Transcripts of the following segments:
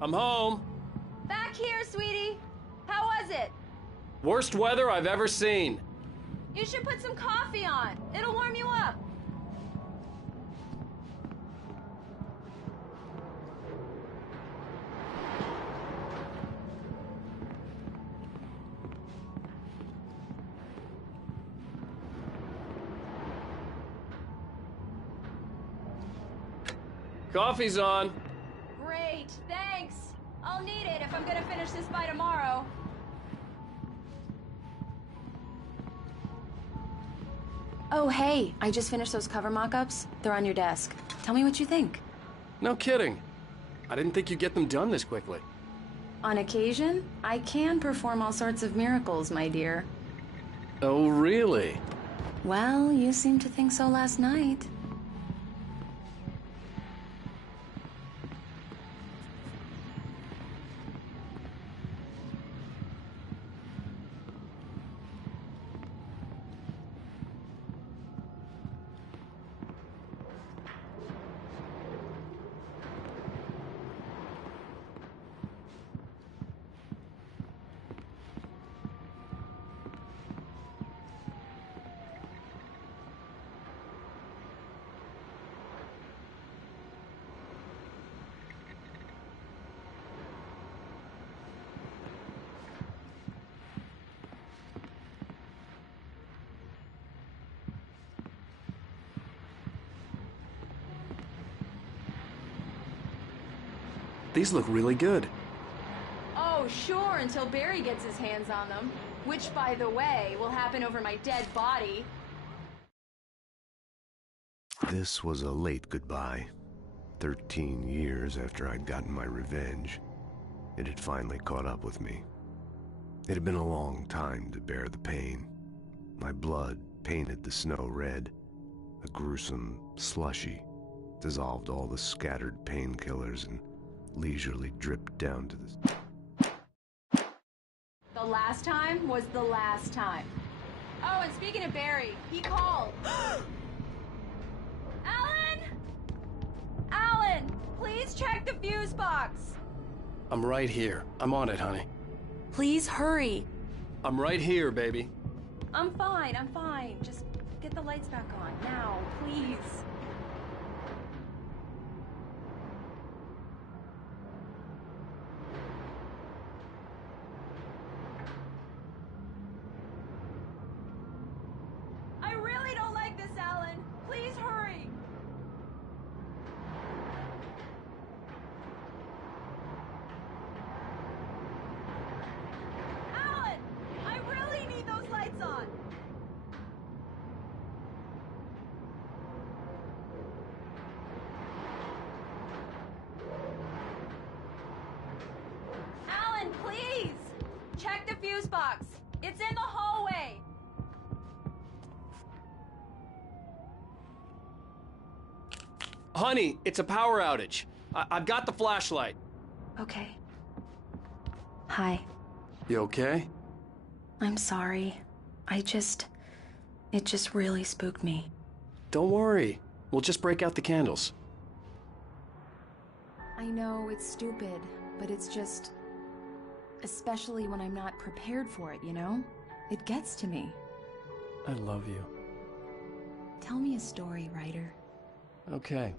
I'm home. Back here, sweetie. How was it? Worst weather I've ever seen. You should put some coffee on. It'll warm you up. Coffee's on. Great, thanks. I'll need it if I'm gonna finish this by tomorrow. Oh, hey, I just finished those cover mock-ups. They're on your desk. Tell me what you think. No kidding. I didn't think you'd get them done this quickly. On occasion, I can perform all sorts of miracles, my dear. Oh, really? Well, you seemed to think so last night. These look really good. Oh, sure, until Barry gets his hands on them. Which, by the way, will happen over my dead body. This was a late goodbye. 13 years after I'd gotten my revenge, it had finally caught up with me. It had been a long time to bear the pain. My blood painted the snow red. A gruesome slushy dissolved all the scattered painkillers and leisurely dripped down to the... The last time was the last time. Oh, and speaking of Barry, he called. Alan! Alan, please check the fuse box. I'm right here. I'm on it, honey. Please hurry. I'm right here, baby. I'm fine. Just get the lights back on now, please. I really don't like this, Alan. Please hurry. Alan, I really need those lights on. Alan, please! Check the fuse box. It's in the hallway. Honey, it's a power outage. I've got the flashlight. Okay. Hi. You okay? I'm sorry. It just really spooked me. Don't worry. We'll just break out the candles. I know it's stupid, but it's just... Especially when I'm not prepared for it, you know? It gets to me. I love you. Tell me a story, writer. Okay.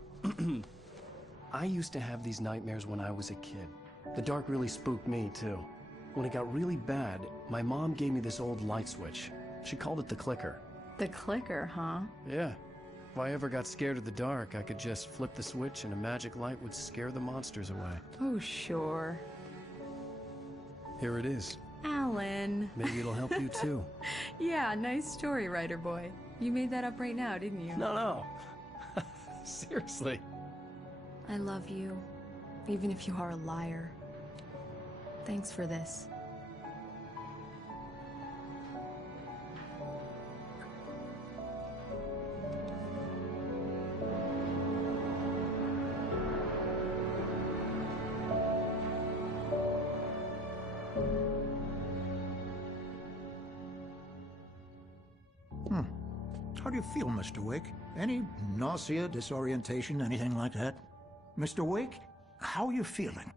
I used to have these nightmares when I was a kid. The dark really spooked me, too. When it got really bad, my mom gave me this old light switch. She called it the clicker. The clicker, huh? Yeah. If I ever got scared of the dark, I could just flip the switch and a magic light would scare the monsters away. Oh, sure. Here it is. Alan. Maybe it'll help you, too. Yeah, nice story, writer boy. You made that up right now, didn't you? No. Seriously. I love you, even if you are a liar. Thanks for this. How do you feel, Mr. Wake? Any nausea, disorientation, anything like that? Mr. Wake, how are you feeling?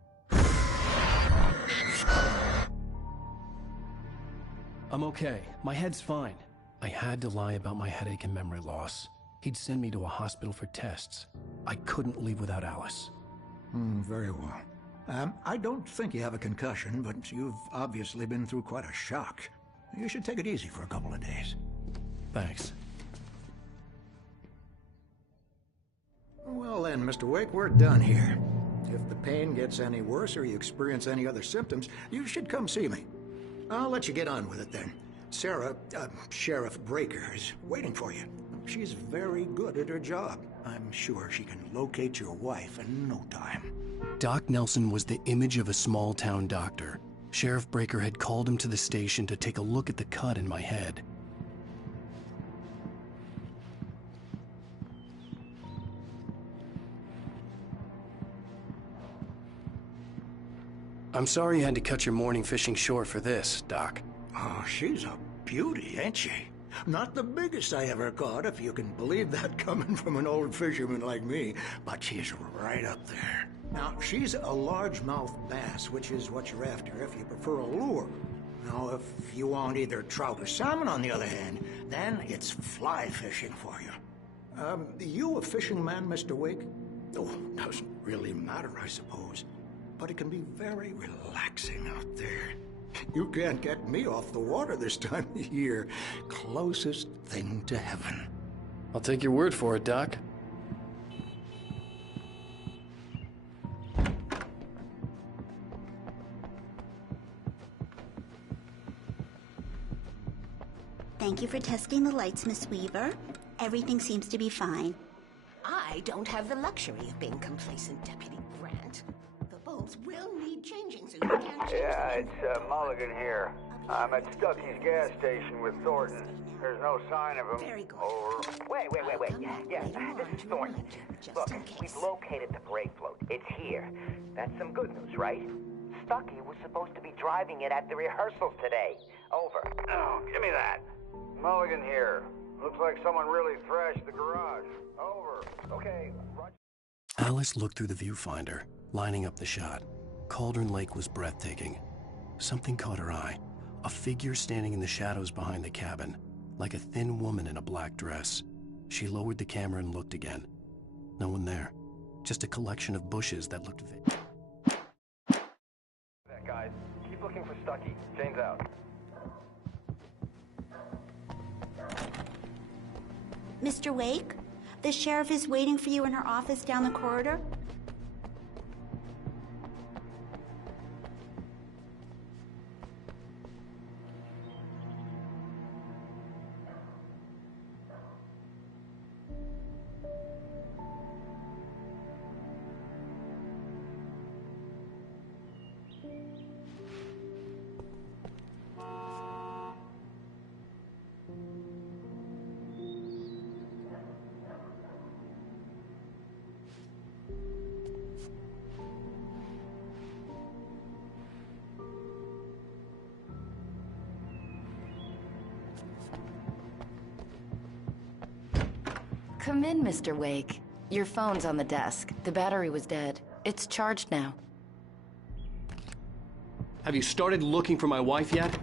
I'm okay. My head's fine. I had to lie about my headache and memory loss. He'd send me to a hospital for tests. I couldn't leave without Alice. Very well. I don't think you have a concussion, but you've obviously been through quite a shock. You should take it easy for a couple of days. Thanks. Well then, Mr. Wake, we're done here. If the pain gets any worse or you experience any other symptoms, you should come see me. I'll let you get on with it then. Sarah, Sheriff Breaker, is waiting for you. She's very good at her job. I'm sure she can locate your wife in no time. Doc Nelson was the image of a small-town doctor. Sheriff Breaker had called him to the station to take a look at the cut in my head. I'm sorry you had to cut your morning fishing short for this, Doc. Oh, she's a beauty, ain't she? Not the biggest I ever caught, if you can believe that coming from an old fisherman like me, but she's right up there. Now, she's a largemouth bass, which is what you're after if you prefer a lure. Now, if you want either trout or salmon, on the other hand, then it's fly fishing for you. You a fishing man, Mr. Wake? Oh, doesn't really matter, I suppose. But it can be very relaxing out there. You can't get me off the water this time of year. Closest thing to heaven. I'll take your word for it, Doc. Thank you for testing the lights, Miss Weaver. Everything seems to be fine. I don't have the luxury of being complacent, Deputy Grant. The bulbs will need changing soon. Yeah, it's Mulligan here. I'm at Stuckey's gas station with Thornton. There's no sign of him. Very good. Over. Wait. Yeah, this is Thornton. Look, we've located the brake float. It's here. That's some good news, right? Stuckey was supposed to be driving it at the rehearsals today. Over. Oh, give me that. Mulligan here. Looks like someone really thrashed the garage. Over. Okay. Alice looked through the viewfinder, lining up the shot. Cauldron Lake was breathtaking. Something caught her eye. A figure standing in the shadows behind the cabin, like a thin woman in a black dress. She lowered the camera and looked again. No one there. Just a collection of bushes that looked That, guys. Keep looking for Stuckey. Jane's out. Mr. Wake, the sheriff is waiting for you in her office down the corridor. Come in, Mr. Wake. Your phone's on the desk. The battery was dead. It's charged now. Have you started looking for my wife yet?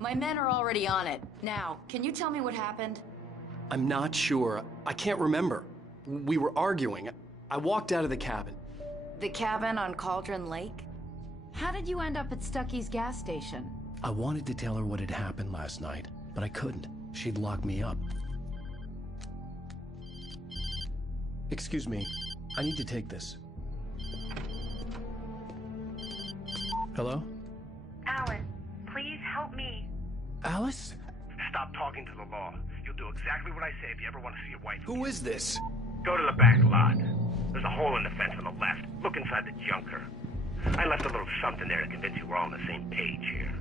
My men are already on it. Now, can you tell me what happened? I'm not sure. I can't remember. We were arguing. I walked out of the cabin. The cabin on Cauldron Lake? How did you end up at Stuckey's gas station? I wanted to tell her what had happened last night, but I couldn't. She'd lock me up. Excuse me. I need to take this. Hello? Alice, please help me. Alice? Stop talking to the law. You'll do exactly what I say if you ever want to see your wife. Who is this? Go to the back lot. There's a hole in the fence on the left. Look inside the junker. I left a little something there to convince you we're all on the same page here.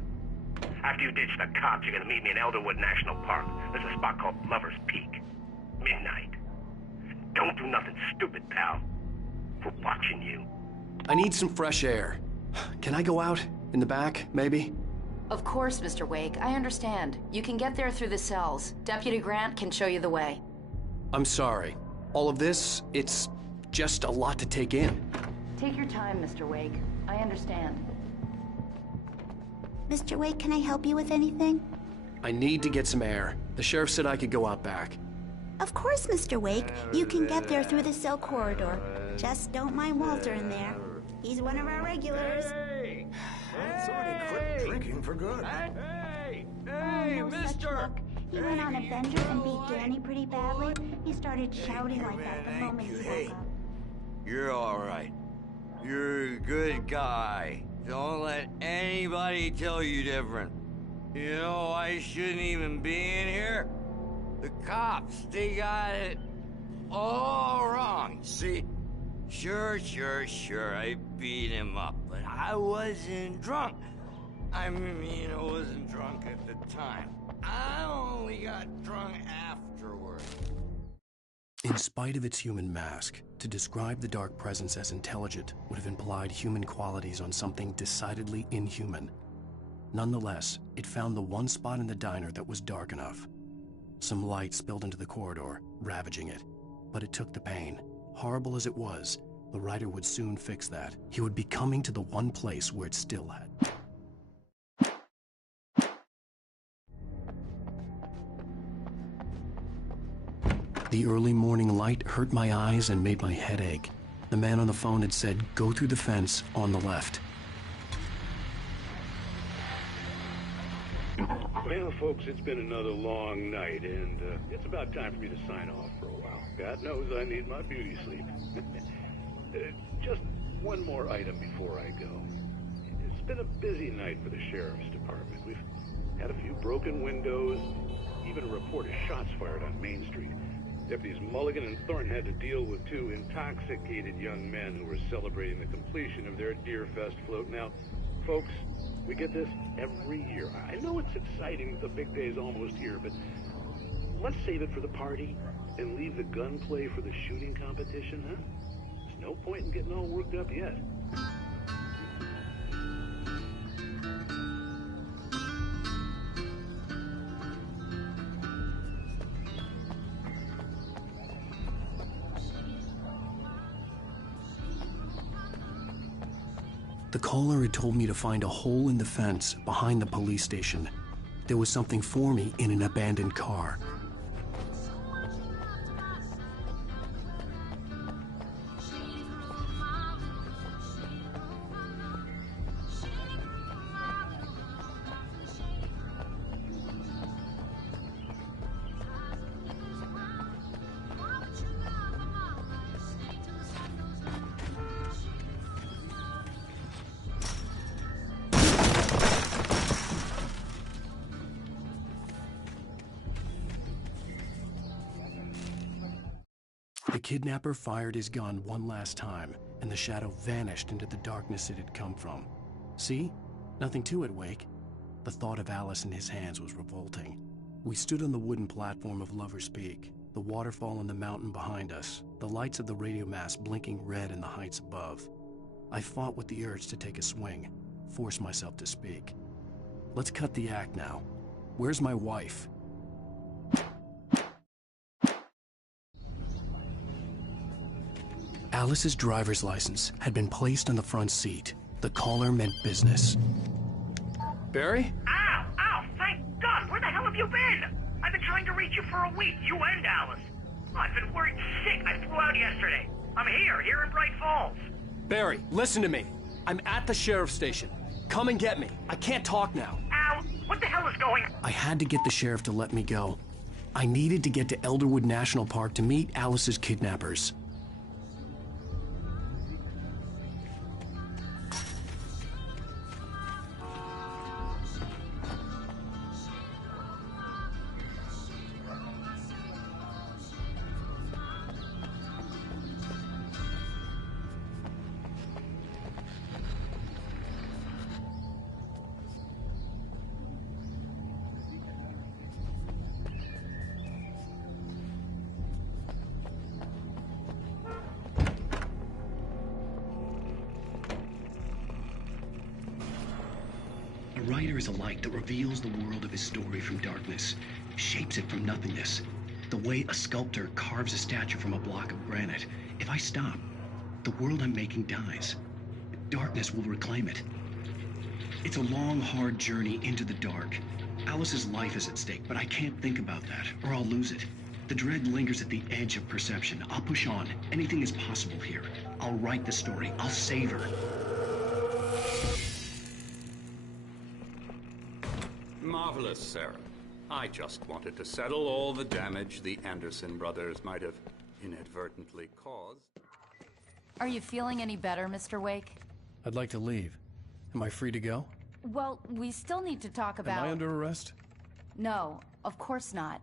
After you ditch the cops, you're gonna meet me in Elderwood National Park. There's a spot called Lover's Peak. Midnight. Don't do nothing stupid, pal. We're watching you. I need some fresh air. Can I go out? In the back, maybe? Of course, Mr. Wake. I understand. You can get there through the cells. Deputy Grant can show you the way. I'm sorry. All of this, it's just a lot to take in. Take your time, Mr. Wake. I understand. Mr. Wake, can I help you with anything? I need to get some air. The sheriff said I could go out back. Of course, Mr. Wake. You can get there through the cell corridor. Just don't mind Walter in there. He's one of our regulars. Hey! I thought he quit drinking for good. Hey, no such luck. He went on a bender and beat Danny pretty badly. He started shouting like that the moment he woke up. You're all right. You're a good guy. Don't let anybody tell you different. You know, I shouldn't even be in here. The cops, they got it all wrong. See? Sure, I beat him up, but I wasn't drunk. I mean, I wasn't drunk at the time. I only got drunk afterward. In spite of its human mask, to describe the dark presence as intelligent would have implied human qualities on something decidedly inhuman. Nonetheless, it found the one spot in the diner that was dark enough. Some light spilled into the corridor, ravaging it. But it took the pain. Horrible as it was, the writer would soon fix that. He would be coming to the one place where it still had. The early morning light hurt my eyes and made my head ache. The man on the phone had said, "Go through the fence on the left." Well, folks, it's been another long night, and it's about time for me to sign off for a while. God knows I need my beauty sleep. Just one more item before I go. It's been a busy night for the Sheriff's Department. We've had a few broken windows, even a report of shots fired on Main Street. Deputies Mulligan and Thornton had to deal with two intoxicated young men who were celebrating the completion of their Deerfest float. Now, folks, we get this every year. I know it's exciting that the big day is almost here, but let's save it for the party and leave the gunplay for the shooting competition, huh? There's no point in getting all worked up yet. The caller had told me to find a hole in the fence behind the police station. There was something for me in an abandoned car. The kidnapper fired his gun one last time, and the shadow vanished into the darkness it had come from. See? Nothing to it, Wake. The thought of Alice in his hands was revolting. We stood on the wooden platform of Lover's Peak, the waterfall on the mountain behind us, the lights of the radio mast blinking red in the heights above. I fought with the urge to take a swing, force myself to speak. Let's cut the act now. Where's my wife? Alice's driver's license had been placed on the front seat. The caller meant business. Barry? Ow! Ow! Thank God! Where the hell have you been? I've been trying to reach you for a week, you and Alice. I've been worried sick. I flew out yesterday. I'm here in Bright Falls. Barry, listen to me. I'm at the sheriff's station. Come and get me. I can't talk now. Ow! What the hell is going on? I had to get the sheriff to let me go. I needed to get to Elderwood National Park to meet Alice's kidnappers. A writer is a light that reveals the world of his story from darkness, shapes it from nothingness. The way a sculptor carves a statue from a block of granite. If I stop, the world I'm making dies. Darkness will reclaim it. It's a long, hard journey into the dark, Alice's life is at stake, but I can't think about that, or I'll lose it. The dread lingers at the edge of perception. I'll push on. Anything is possible here. I'll write the story. I'll save her. Marvelous, Sarah. I just wanted to settle all the damage the Anderson brothers might have inadvertently caused. Are you feeling any better, Mr. Wake? I'd like to leave. Am I free to go? Well, we still need to talk about... Am I under arrest? No, of course not.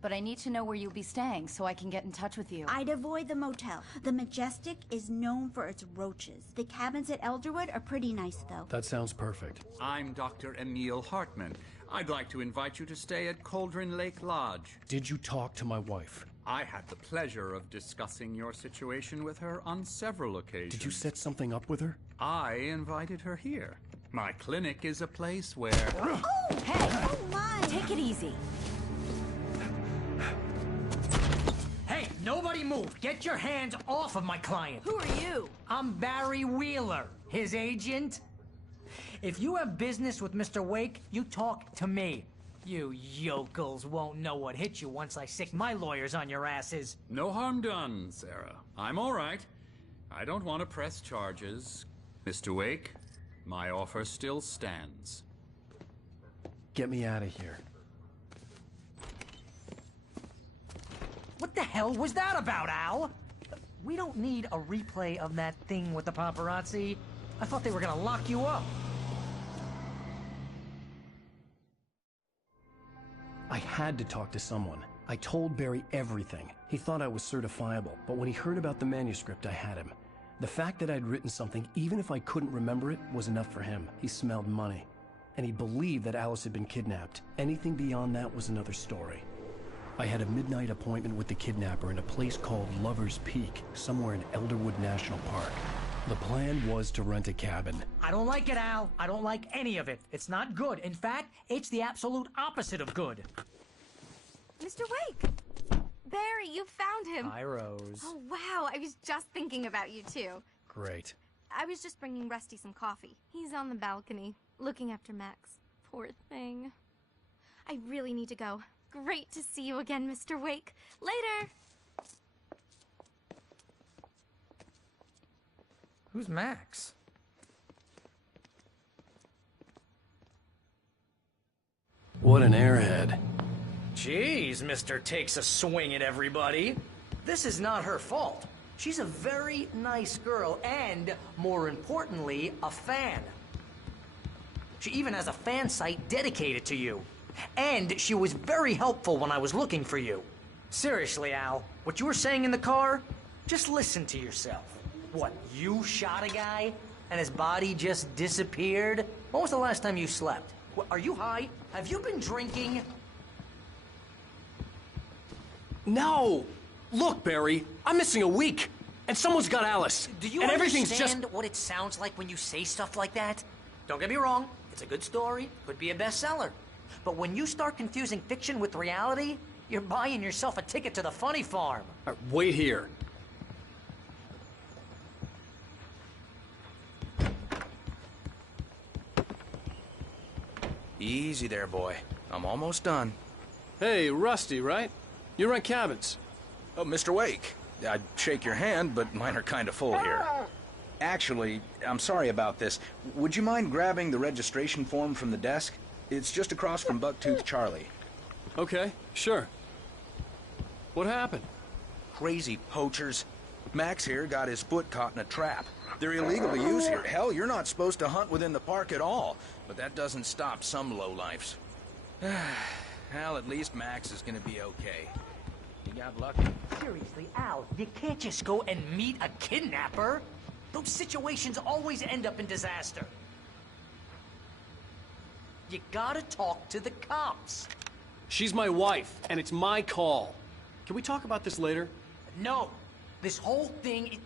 But I need to know where you'll be staying so I can get in touch with you. I'd avoid the motel. The Majestic is known for its roaches. The cabins at Elderwood are pretty nice, though. That sounds perfect. I'm Dr. Emil Hartman. I'd like to invite you to stay at Cauldron Lake Lodge. Did you talk to my wife? I had the pleasure of discussing your situation with her on several occasions. Did you set something up with her? I invited her here. My clinic is a place where... Oh, hey! Oh, my! Take it easy. Hey, nobody move! Get your hands off of my client! Who are you? I'm Barry Wheeler, his agent. If you have business with Mr. Wake, you talk to me. You yokels won't know what hit you once I sick my lawyers on your asses. No harm done, Sarah. I'm all right. I don't want to press charges. Mr. Wake, my offer still stands. Get me out of here. What the hell was that about, Al? We don't need a replay of that thing with the paparazzi. I thought they were gonna lock you up. I had to talk to someone. I told Barry everything. He thought I was certifiable, but when he heard about the manuscript, I had him. The fact that I'd written something, even if I couldn't remember it, was enough for him. He smelled money. And he believed that Alice had been kidnapped. Anything beyond that was another story. I had a midnight appointment with the kidnapper in a place called Lover's Peak, somewhere in Elderwood National Park. The plan was to rent a cabin. I don't like it, Al. I don't like any of it. It's not good. In fact, it's the absolute opposite of good. Mr. Wake! Barry, you found him! Hi, Rose. Oh, wow. I was just thinking about you, too. Great. I was just bringing Rusty some coffee. He's on the balcony, looking after Max. Poor thing. I really need to go. Great to see you again, Mr. Wake. Later! Who's Max? What an airhead. Jeez, Mr. Takes a swing at everybody. This is not her fault. She's a very nice girl and, more importantly, a fan. She even has a fan site dedicated to you. And she was very helpful when I was looking for you. Seriously, Al, what you were saying in the car, just listen to yourself. What, you shot a guy and his body just disappeared? When was the last time you slept? What, are you high? Have you been drinking? No! Look, Barry, I'm missing a week, and someone's got Alice. Do you and understand everything's just... what it sounds like when you say stuff like that? Don't get me wrong, it's a good story, could be a bestseller. But when you start confusing fiction with reality, you're buying yourself a ticket to the funny farm. Wait here. Easy there, boy. I'm almost done. Hey, Rusty, right? You rent cabins. Oh, Mr. Wake. I'd shake your hand, but mine are kind of full here. Actually, I'm sorry about this. Would you mind grabbing the registration form from the desk? It's just across from Bucktooth Charlie. Okay, sure. What happened? Crazy poachers. Max here got his foot caught in a trap. They're illegal to use here. Hell, you're not supposed to hunt within the park at all. But that doesn't stop some lowlifes. Well, at least Max is gonna be okay. He got lucky. Seriously, Al, you can't just go and meet a kidnapper. Those situations always end up in disaster. You gotta talk to the cops. She's my wife, and it's my call. Can we talk about this later? No. This whole thing...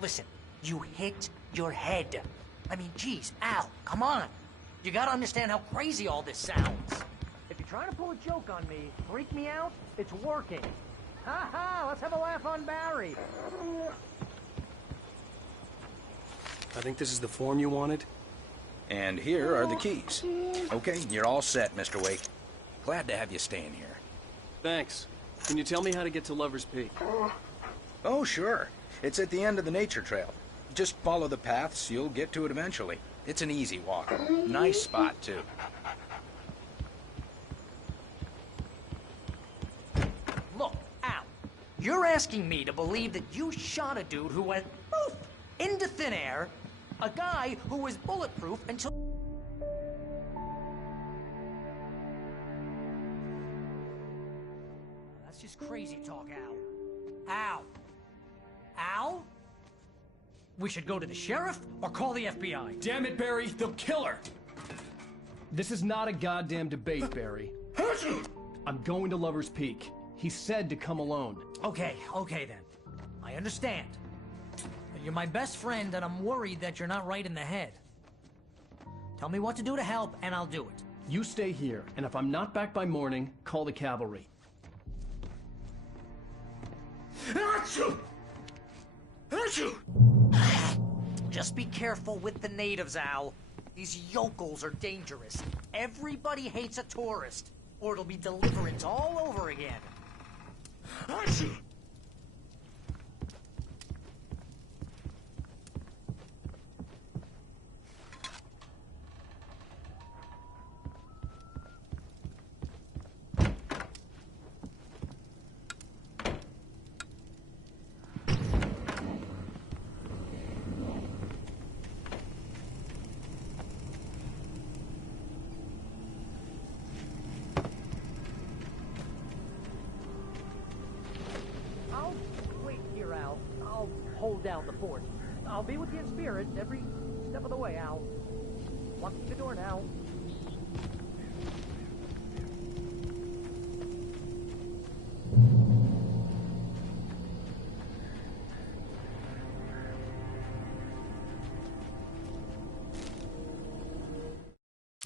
Listen, you hit your head. I mean, geez, Al, come on. You gotta understand how crazy all this sounds. If you're trying to pull a joke on me, freak me out, it's working. Ha ha, let's have a laugh on Barry. I think this is the form you wanted. And here are the keys. Okay, you're all set, Mr. Wake. Glad to have you staying here. Thanks. Can you tell me how to get to Lover's Peak? Oh, sure. It's at the end of the nature trail. Just follow the paths, you'll get to it eventually. It's an easy walk. Nice spot, too. Look, Al, you're asking me to believe that you shot a dude who went poof into thin air, a guy who was bulletproof until... That's just crazy talk, Al. Al! Al? We should go to the sheriff or call the FBI. Damn it, Barry, they'll kill her! This is not a goddamn debate, Barry. I'm going to Lover's Peak. He said to come alone. Okay then. I understand. But you're my best friend, and I'm worried that you're not right in the head. Tell me what to do to help, and I'll do it. You stay here, and if I'm not back by morning, call the cavalry. Achoo! Achoo! Just be careful with the natives, Al. These yokels are dangerous. Everybody hates a tourist, or it'll be deliverance all over again. Achoo! Hold down the fort. I'll be with you in spirit every step of the way, Al. Lock the door now.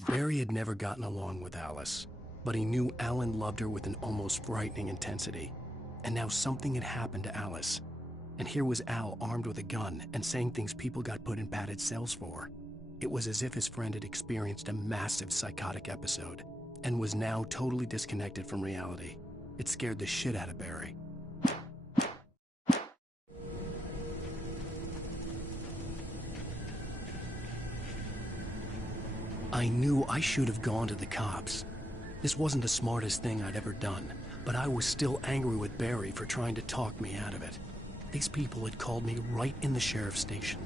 Barry had never gotten along with Alice, but he knew Alan loved her with an almost frightening intensity. And now something had happened to Alice. And here was Al armed with a gun and saying things people got put in padded cells for. It was as if his friend had experienced a massive psychotic episode and was now totally disconnected from reality. It scared the shit out of Barry. I knew I should have gone to the cops. This wasn't the smartest thing I'd ever done, but I was still angry with Barry for trying to talk me out of it. These people had called me right in the sheriff's station.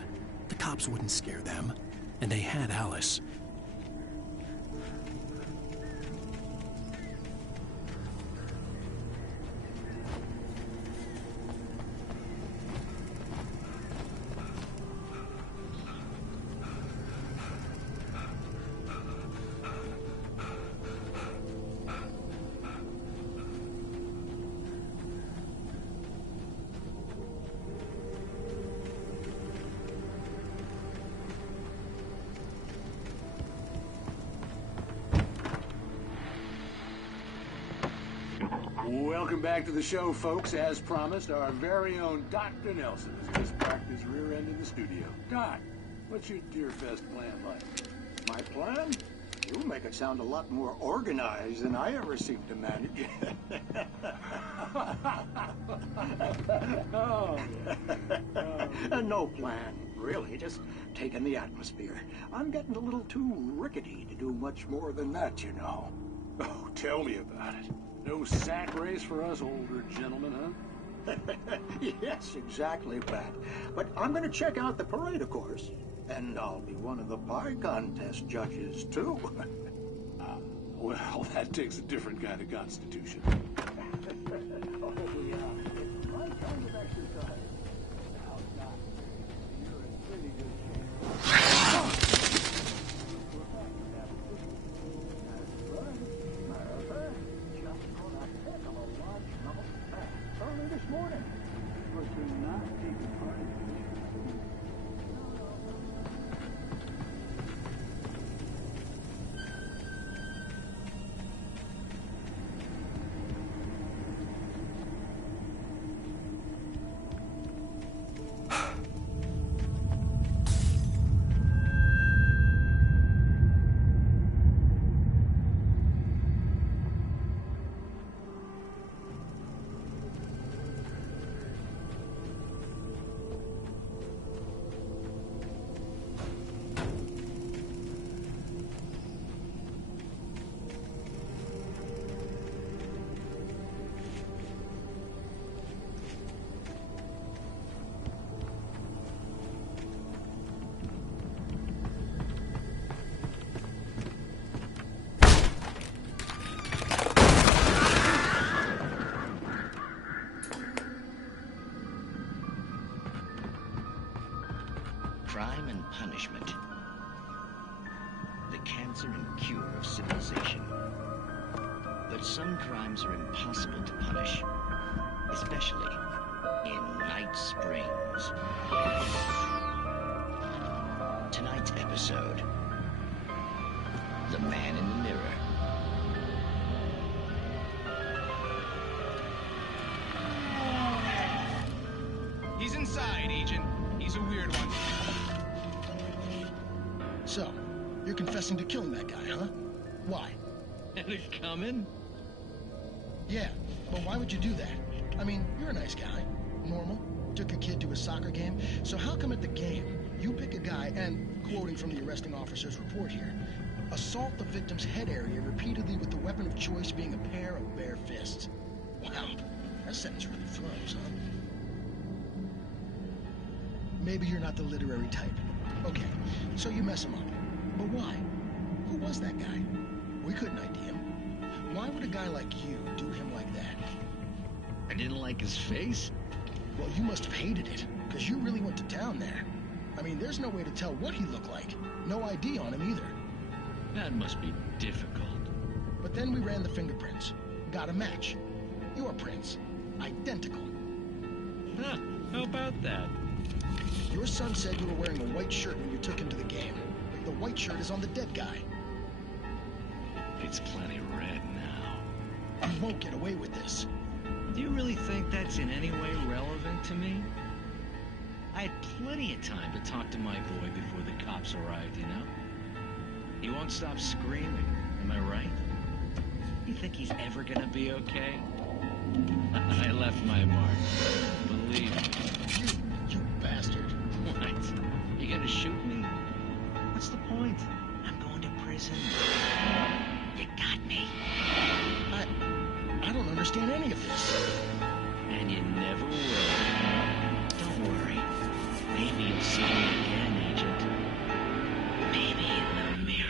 The cops wouldn't scare them, and they had Alice. Welcome back to the show, folks. As promised, our very own Dr. Nelson has just parked his rear end in the studio. Doc, what's your dear best plan like? My plan? You make it sound a lot more organized than I ever seem to manage. No plan, really. Just taking the atmosphere. I'm getting a little too rickety to do much more than that, you know. Oh, tell me about it. No sack race for us older gentlemen, huh? Yes, exactly, Pat. But I'm going to check out the parade, of course. And I'll be one of the pie contest judges, too. Well, that takes a different kind of constitution. Oh, yeah. It's my kind of exercise. Now, Doc, you're in pretty good shape. This morning, but you're not taking part in the mission. crime and punishment. The cancer and cure of civilization. But some crimes are impossible to punish, especially in Night Springs. Tonight's episode, The Man in the Mirror. He's inside, Agent. He's a weird one. So, you're confessing to killing that guy, huh? Why? Had it coming? Yeah, but why would you do that? I mean, you're a nice guy. Normal. Took a kid to a soccer game. So how come at the game, you pick a guy and, quoting from the arresting officer's report here, assault the victim's head area repeatedly with the weapon of choice being a pair of bare fists? Wow, that sentence really flows, huh? Maybe you're not the literary type. Okay, so you mess him up. But why? Who was that guy? We couldn't ID him. Why would a guy like you do him like that? I didn't like his face? Well, you must have hated it, because you really went to town there. I mean, there's no way to tell what he looked like. No ID on him either. That must be difficult. But then we ran the fingerprints. Got a match. Your prints. Identical. Huh, how about that? Your son said you were wearing a white shirt when you took him to the game. But the white shirt is on the dead guy. It's plenty red now. You won't get away with this. Do you really think that's in any way relevant to me? I had plenty of time to talk to my boy before the cops arrived, you know? He won't stop screaming, am I right? You think he's ever gonna be okay? I left my mark. Believe me. You bastard. What? You gonna shoot me? What's the point? I'm going to prison. You got me. I don't understand any of this. And you never will. Don't worry. Maybe you'll see me again, Agent. Maybe in the mirror.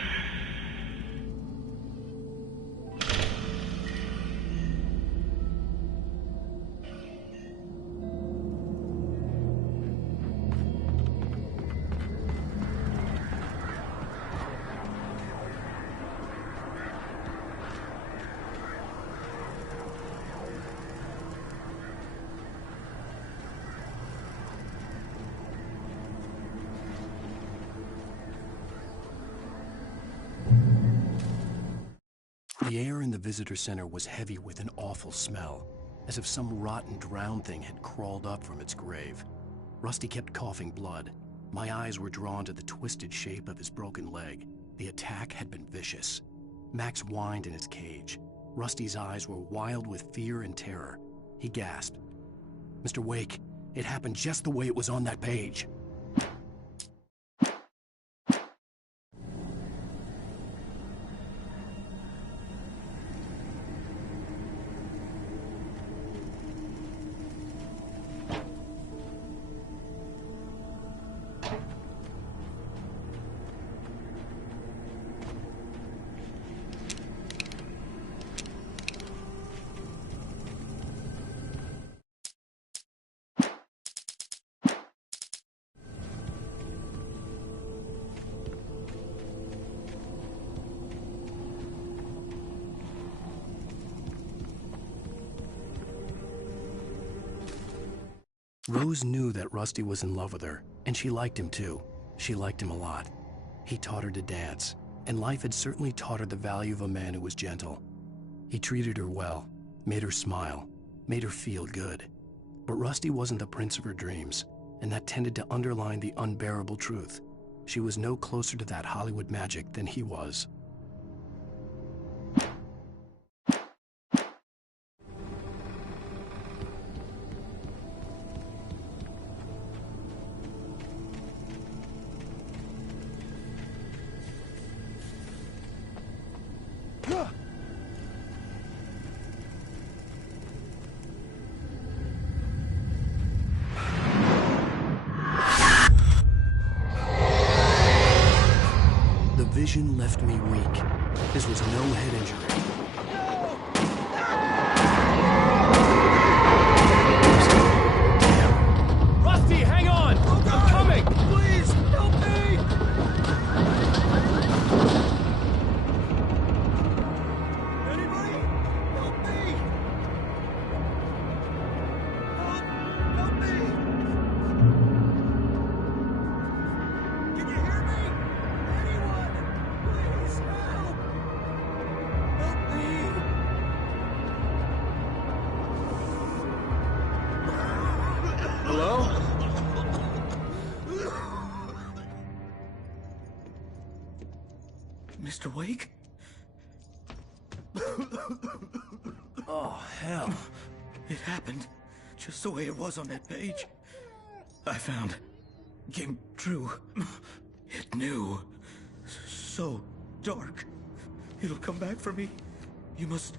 The air in the visitor center was heavy with an awful smell, as if some rotten drowned thing had crawled up from its grave. Rusty kept coughing blood. My eyes were drawn to the twisted shape of his broken leg. The attack had been vicious. Max whined in his cage. Rusty's eyes were wild with fear and terror. He gasped. "Mr. Wake, it happened just the way it was on that page." Rose knew that Rusty was in love with her, and she liked him too. She liked him a lot. He taught her to dance, and life had certainly taught her the value of a man who was gentle. He treated her well, made her smile, made her feel good. But Rusty wasn't the prince of her dreams, and that tended to underline the unbearable truth. She was no closer to that Hollywood magic than he was. The vision left me weak. This was no head injury. Damn. Rusty, hang on! I'm coming! Please, help Hello? Mr. Wake? Oh, hell. It happened just the way it was on that page. I found. Came true. It knew. So dark. It'll come back for me. You must...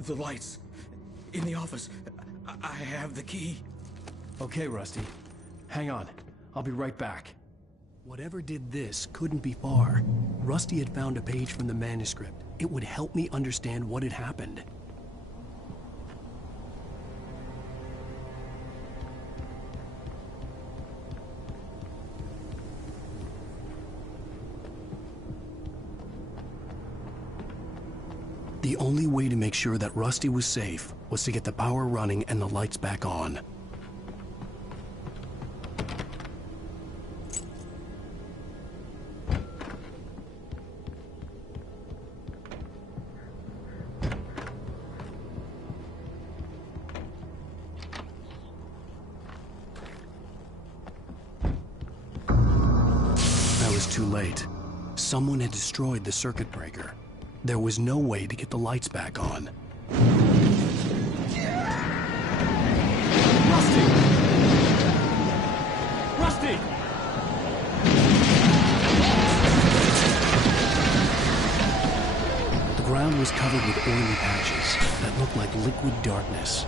The lights. In the office. I have the key. Okay, Rusty. Hang on. I'll be right back. Whatever did this couldn't be far. Rusty had found a page from the manuscript. It would help me understand what had happened. The only way to make sure that Rusty was safe was to get the power running and the lights back on. I was too late. Someone had destroyed the circuit breaker. There was no way to get the lights back on. Rusty! Rusty! The ground was covered with oily patches that looked like liquid darkness.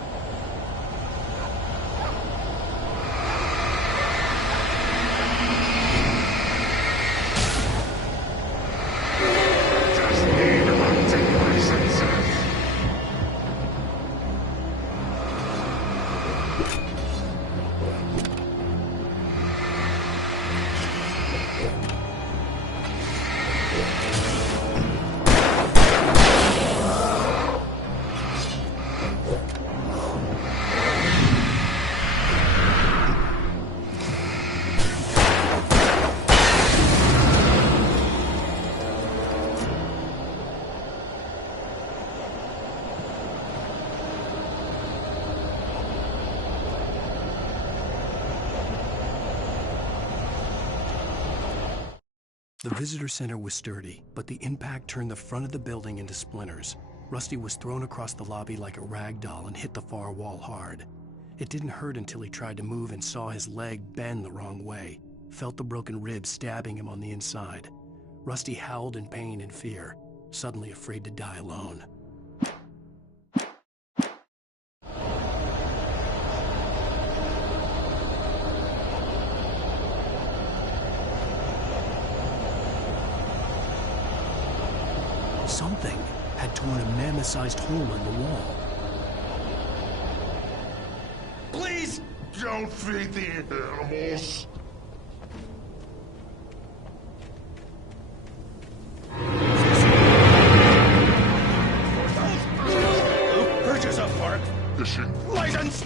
The visitor center was sturdy, but the impact turned the front of the building into splinters. Rusty was thrown across the lobby like a rag doll and hit the far wall hard. It didn't hurt until he tried to move and saw his leg bend the wrong way, felt the broken ribs stabbing him on the inside. Rusty howled in pain and fear, suddenly afraid to die alone. Something had torn a mammoth-sized hole in the wall. Please don't feed the animals. Purchase a park. Fishing. License.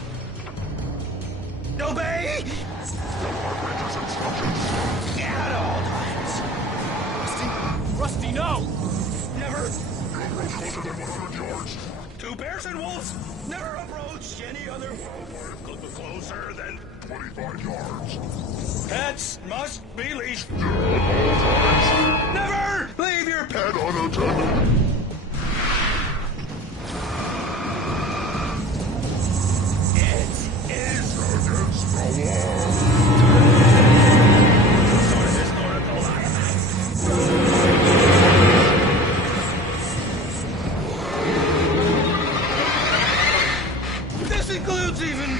Obey. At all times. Rusty, no! Never. You'll approach closer than 100 yards. Two bears and wolves. Never approach any other wildlife closer than 25 yards. Pets must be leashed. Never leave your pet unattended. It is against the wall. This includes even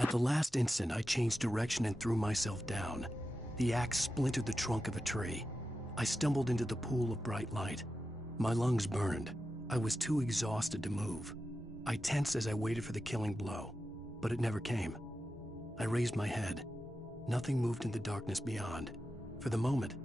At the last instant, I changed direction and threw myself down. The axe splintered the trunk of a tree. I stumbled into the pool of bright light. My lungs burned. I was too exhausted to move. I tensed as I waited for the killing blow, but it never came. I raised my head. Nothing moved in the darkness beyond. For the moment,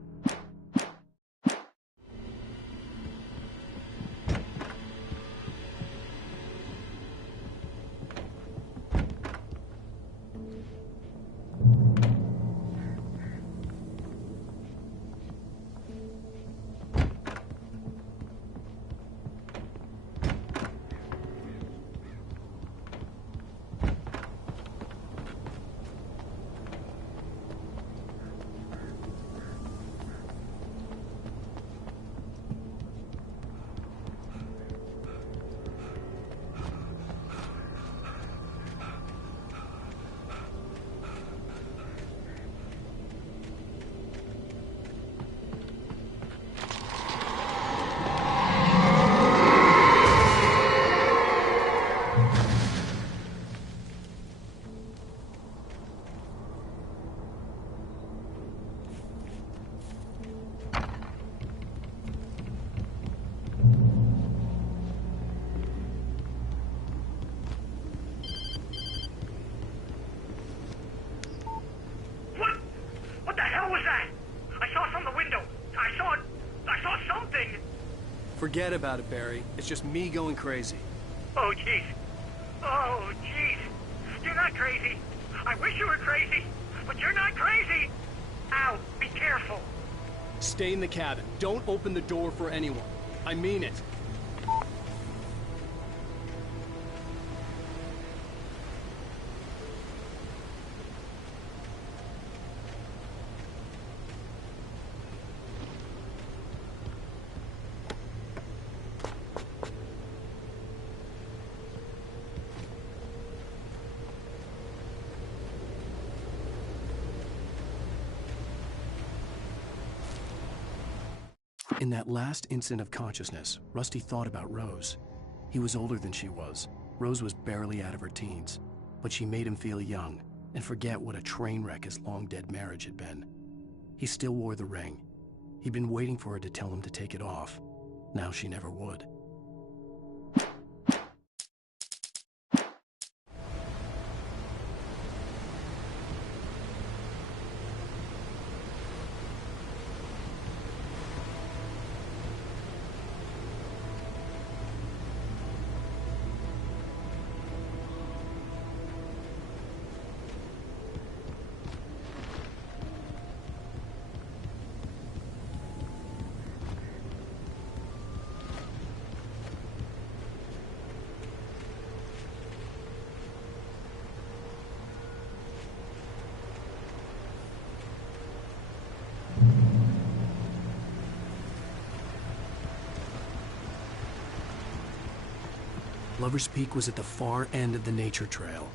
forget about it, Barry. It's just me going crazy. Oh, jeez. Oh, jeez. You're not crazy. I wish you were crazy, but you're not crazy. Ow, be careful. Stay in the cabin. Don't open the door for anyone. I mean it. In that last instant of consciousness, Rusty thought about Rose. He was older than she was. Rose was barely out of her teens, but she made him feel young and forget what a train wreck his long-dead marriage had been. He still wore the ring. He'd been waiting for her to tell him to take it off. Now she never would. Lover's Peak was at the far end of the nature trail.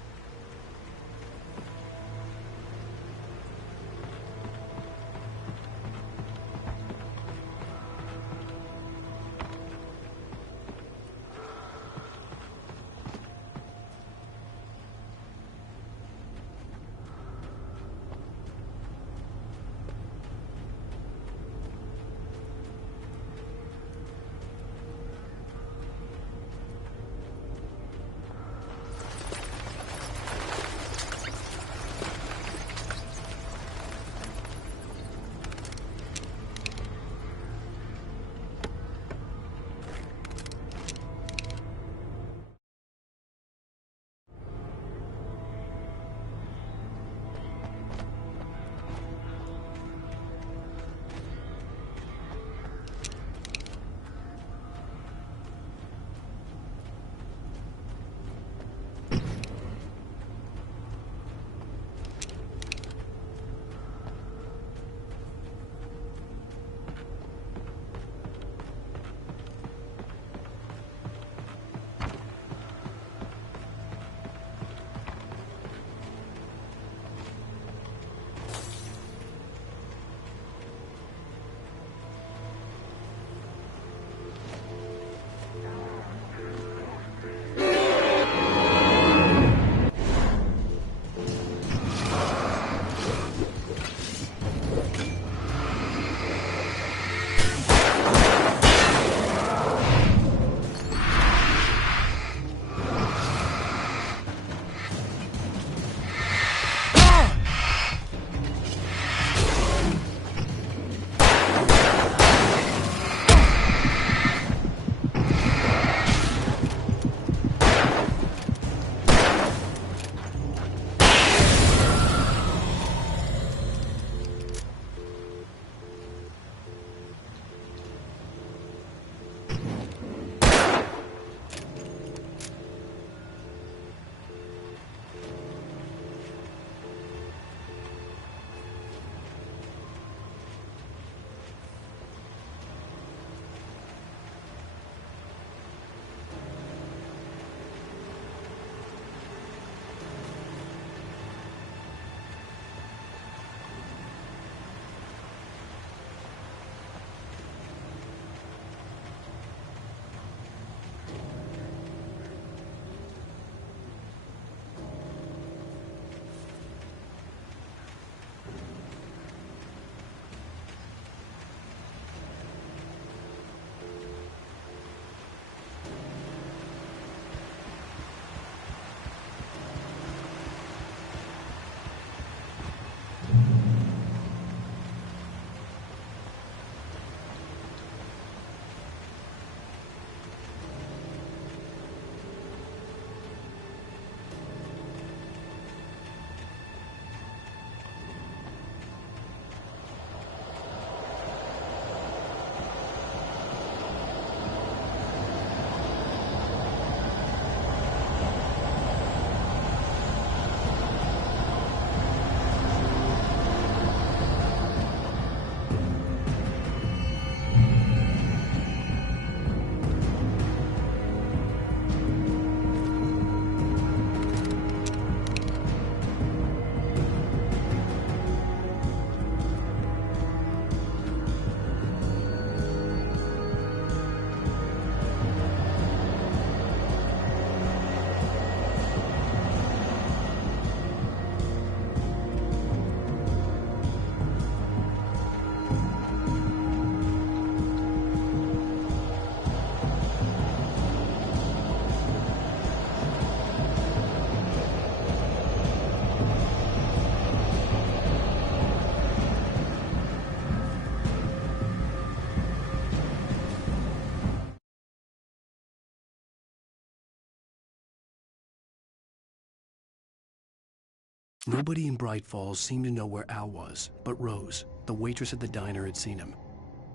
Nobody in Bright Falls seemed to know where Al was, but Rose, the waitress at the diner, had seen him.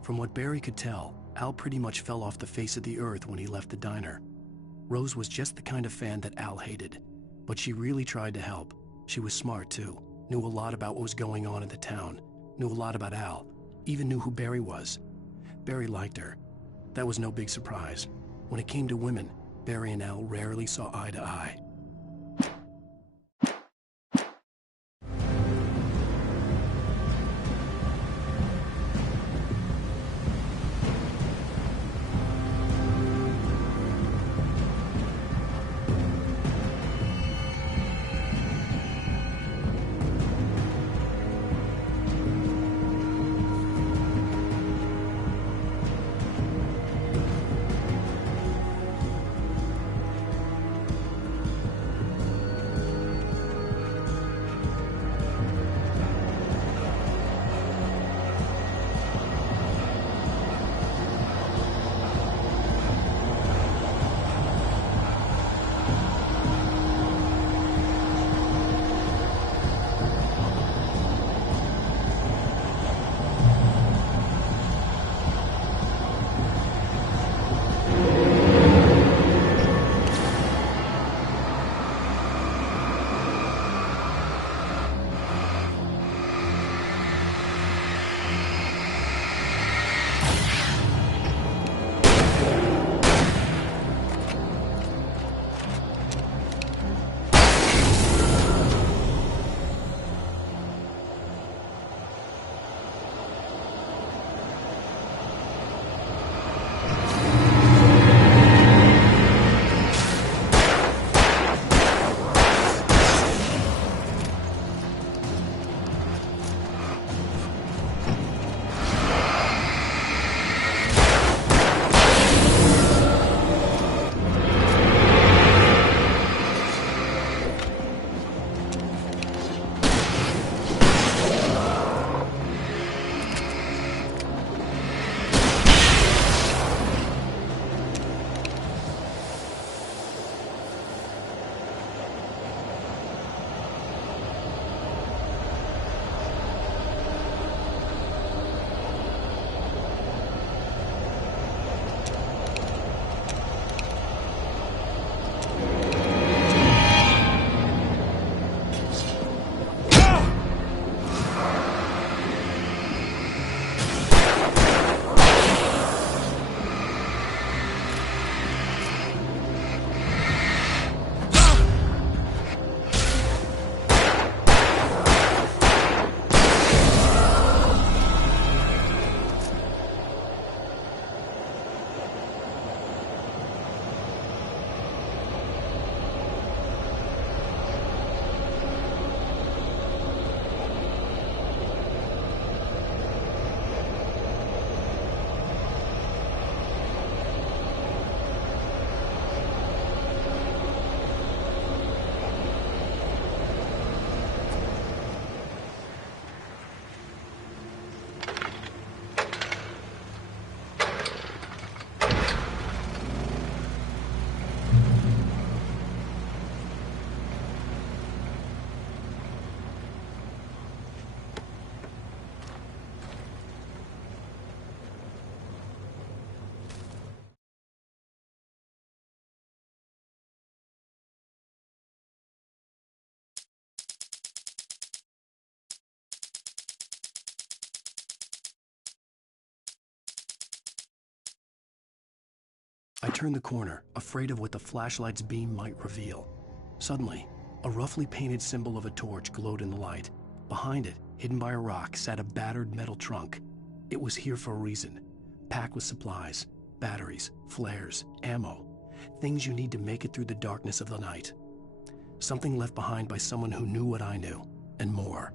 From what Barry could tell, Al pretty much fell off the face of the earth when he left the diner. Rose was just the kind of fan that Al hated, but she really tried to help. She was smart too, knew a lot about what was going on in the town, knew a lot about Al, even knew who Barry was. Barry liked her. That was no big surprise. When it came to women, Barry and Al rarely saw eye to eye. I turned the corner, afraid of what the flashlight's beam might reveal. Suddenly, a roughly painted symbol of a torch glowed in the light. Behind it, hidden by a rock, sat a battered metal trunk. It was here for a reason, packed with supplies, batteries, flares, ammo, things you need to make it through the darkness of the night. Something left behind by someone who knew what I knew, and more.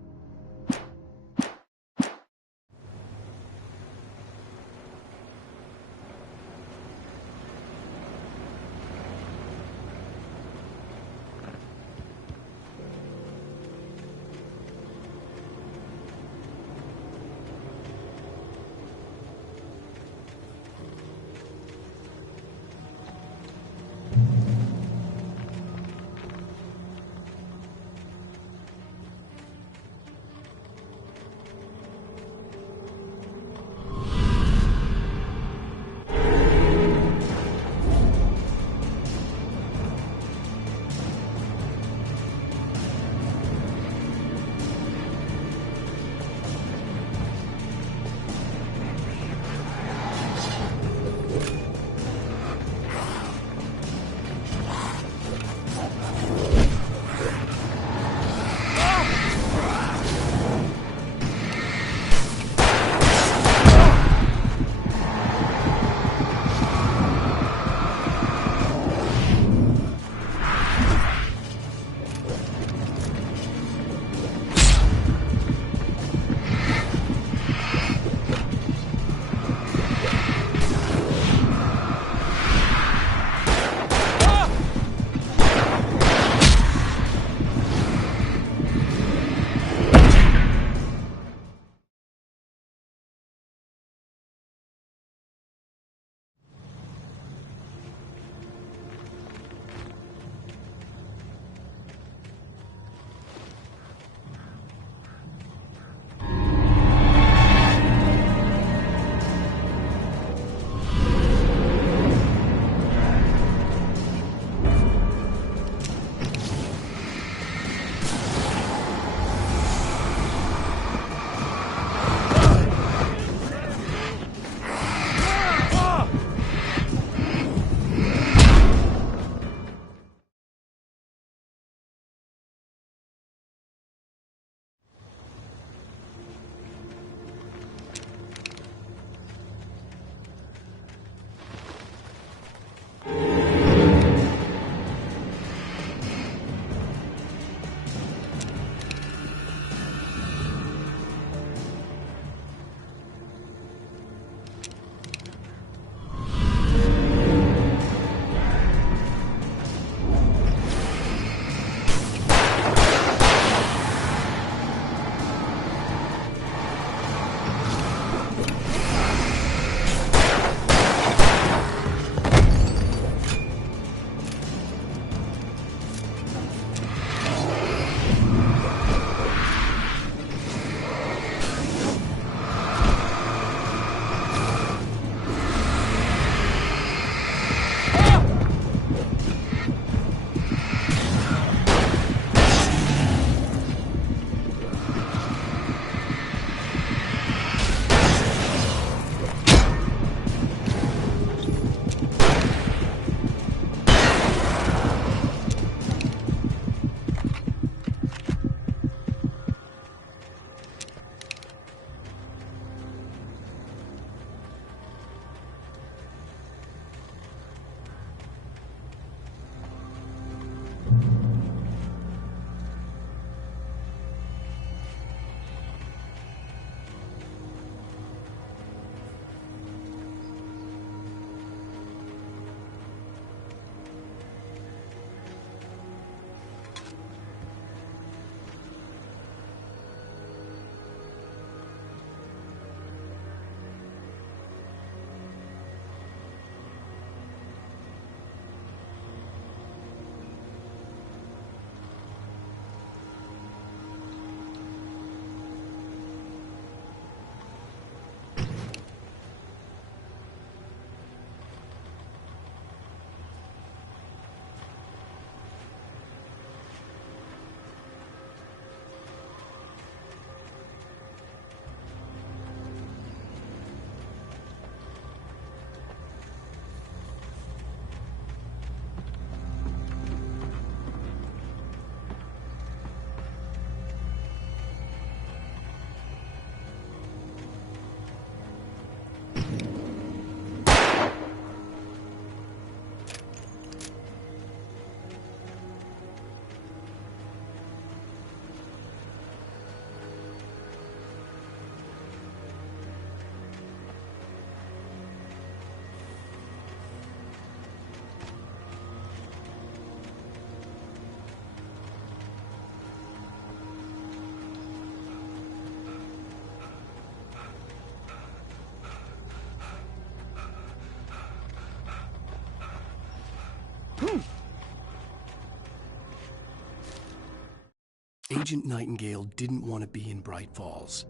Agent Nightingale didn't want to be in Bright Falls.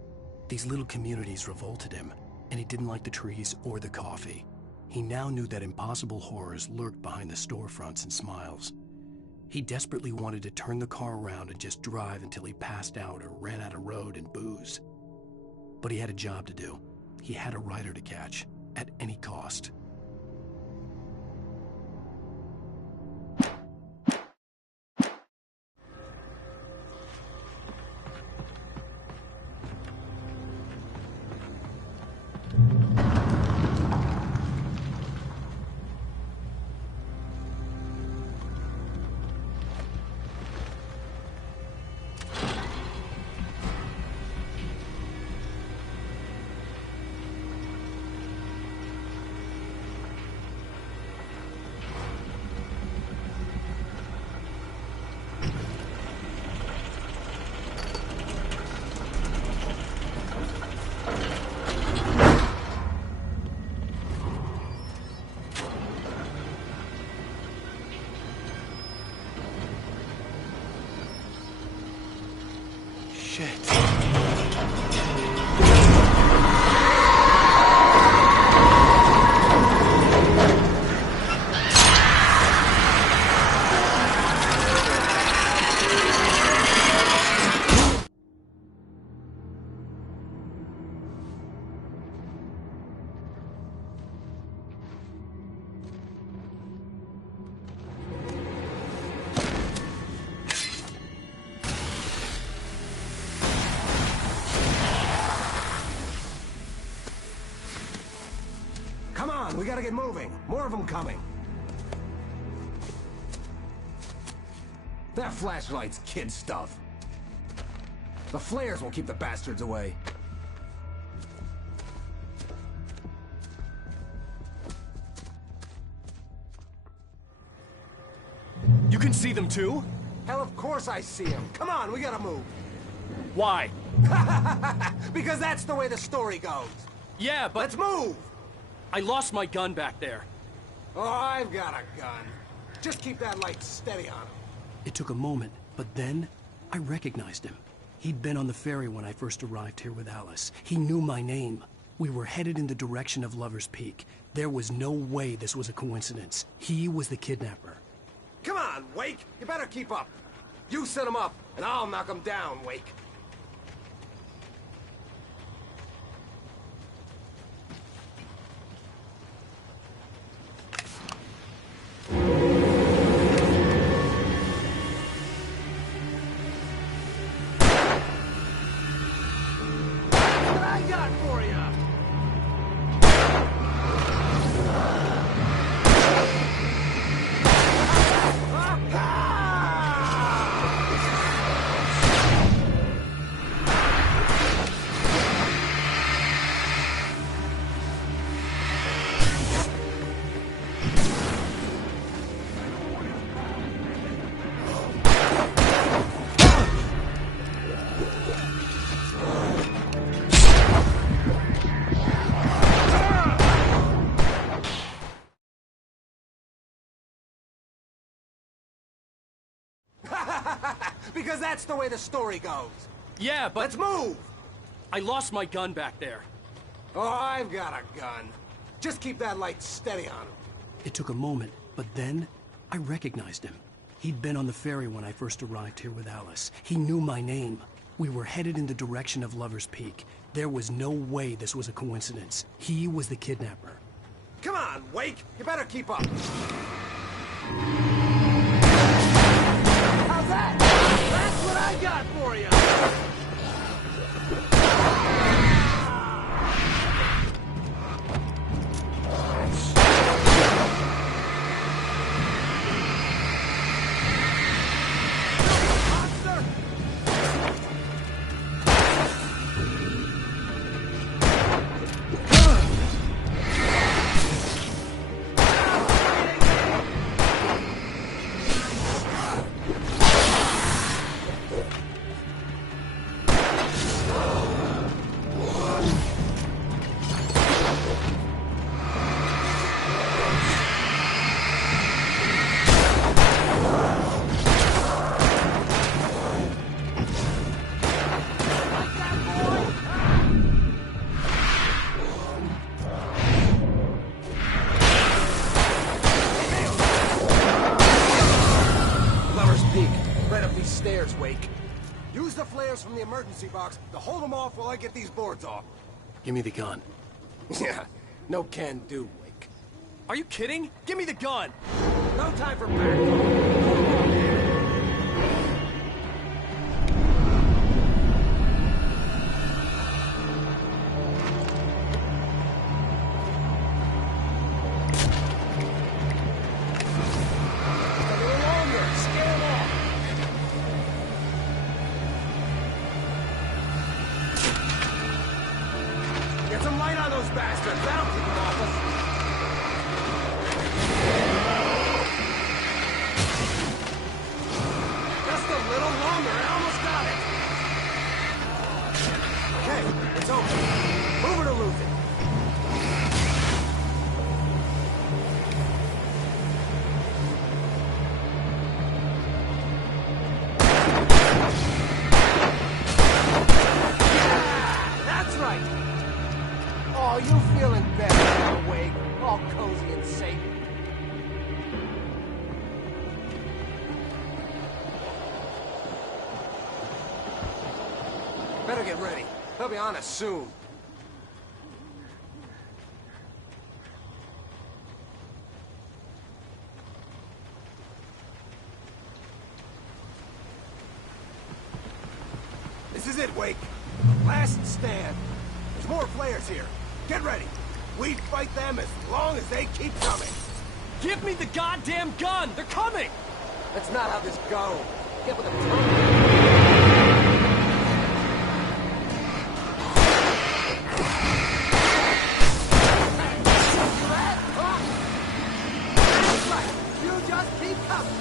These little communities revolted him, and he didn't like the trees or the coffee. He now knew that impossible horrors lurked behind the storefronts and smiles. He desperately wanted to turn the car around and just drive until he passed out or ran out of road and booze. But he had a job to do. He had a rider to catch, at any cost. We gotta get moving. More of them coming. That flashlight's kid stuff. The flares will keep the bastards away. You can see them too? Hell, of course I see them. Come on, we gotta move. Why? Because that's the way the story goes. Yeah, but... Let's move! I lost my gun back there. Oh, I've got a gun. Just keep that light steady on him. It took a moment, but then I recognized him. He'd been on the ferry when I first arrived here with Alice. He knew my name. We were headed in the direction of Lover's Peak. There was no way this was a coincidence. He was the kidnapper. Come on, Wake! You better keep up. You set him up, and I'll knock him down, Wake. Because that's the way the story goes. Yeah, but... Let's move! I lost my gun back there. Oh, I've got a gun. Just keep that light steady on him. It took a moment, but then I recognized him. He'd been on the ferry when I first arrived here with Alice. He knew my name. We were headed in the direction of Lover's Peak. There was no way this was a coincidence. He was the kidnapper. Come on, Wake! You better keep up. How's that? That's what I got for you! from the emergency box to hold them off while I get these boards off. Give me the gun. Yeah, no can do, Wake. Are you kidding? Give me the gun! No time for back. Get some light on those bastards. That'll keep them off us. Just a little longer. I almost got it. Okay, it's over. Move it or lose it. That's right. Oh, you feeling better now, Wake? All cozy and safe. Better get ready. They'll be on us soon. This is it, Wake. Last stand. There's more players here. Get ready. We fight them as long as they keep coming. Give me the goddamn gun! They're coming! That's not how this goes. Get with them. You just keep coming.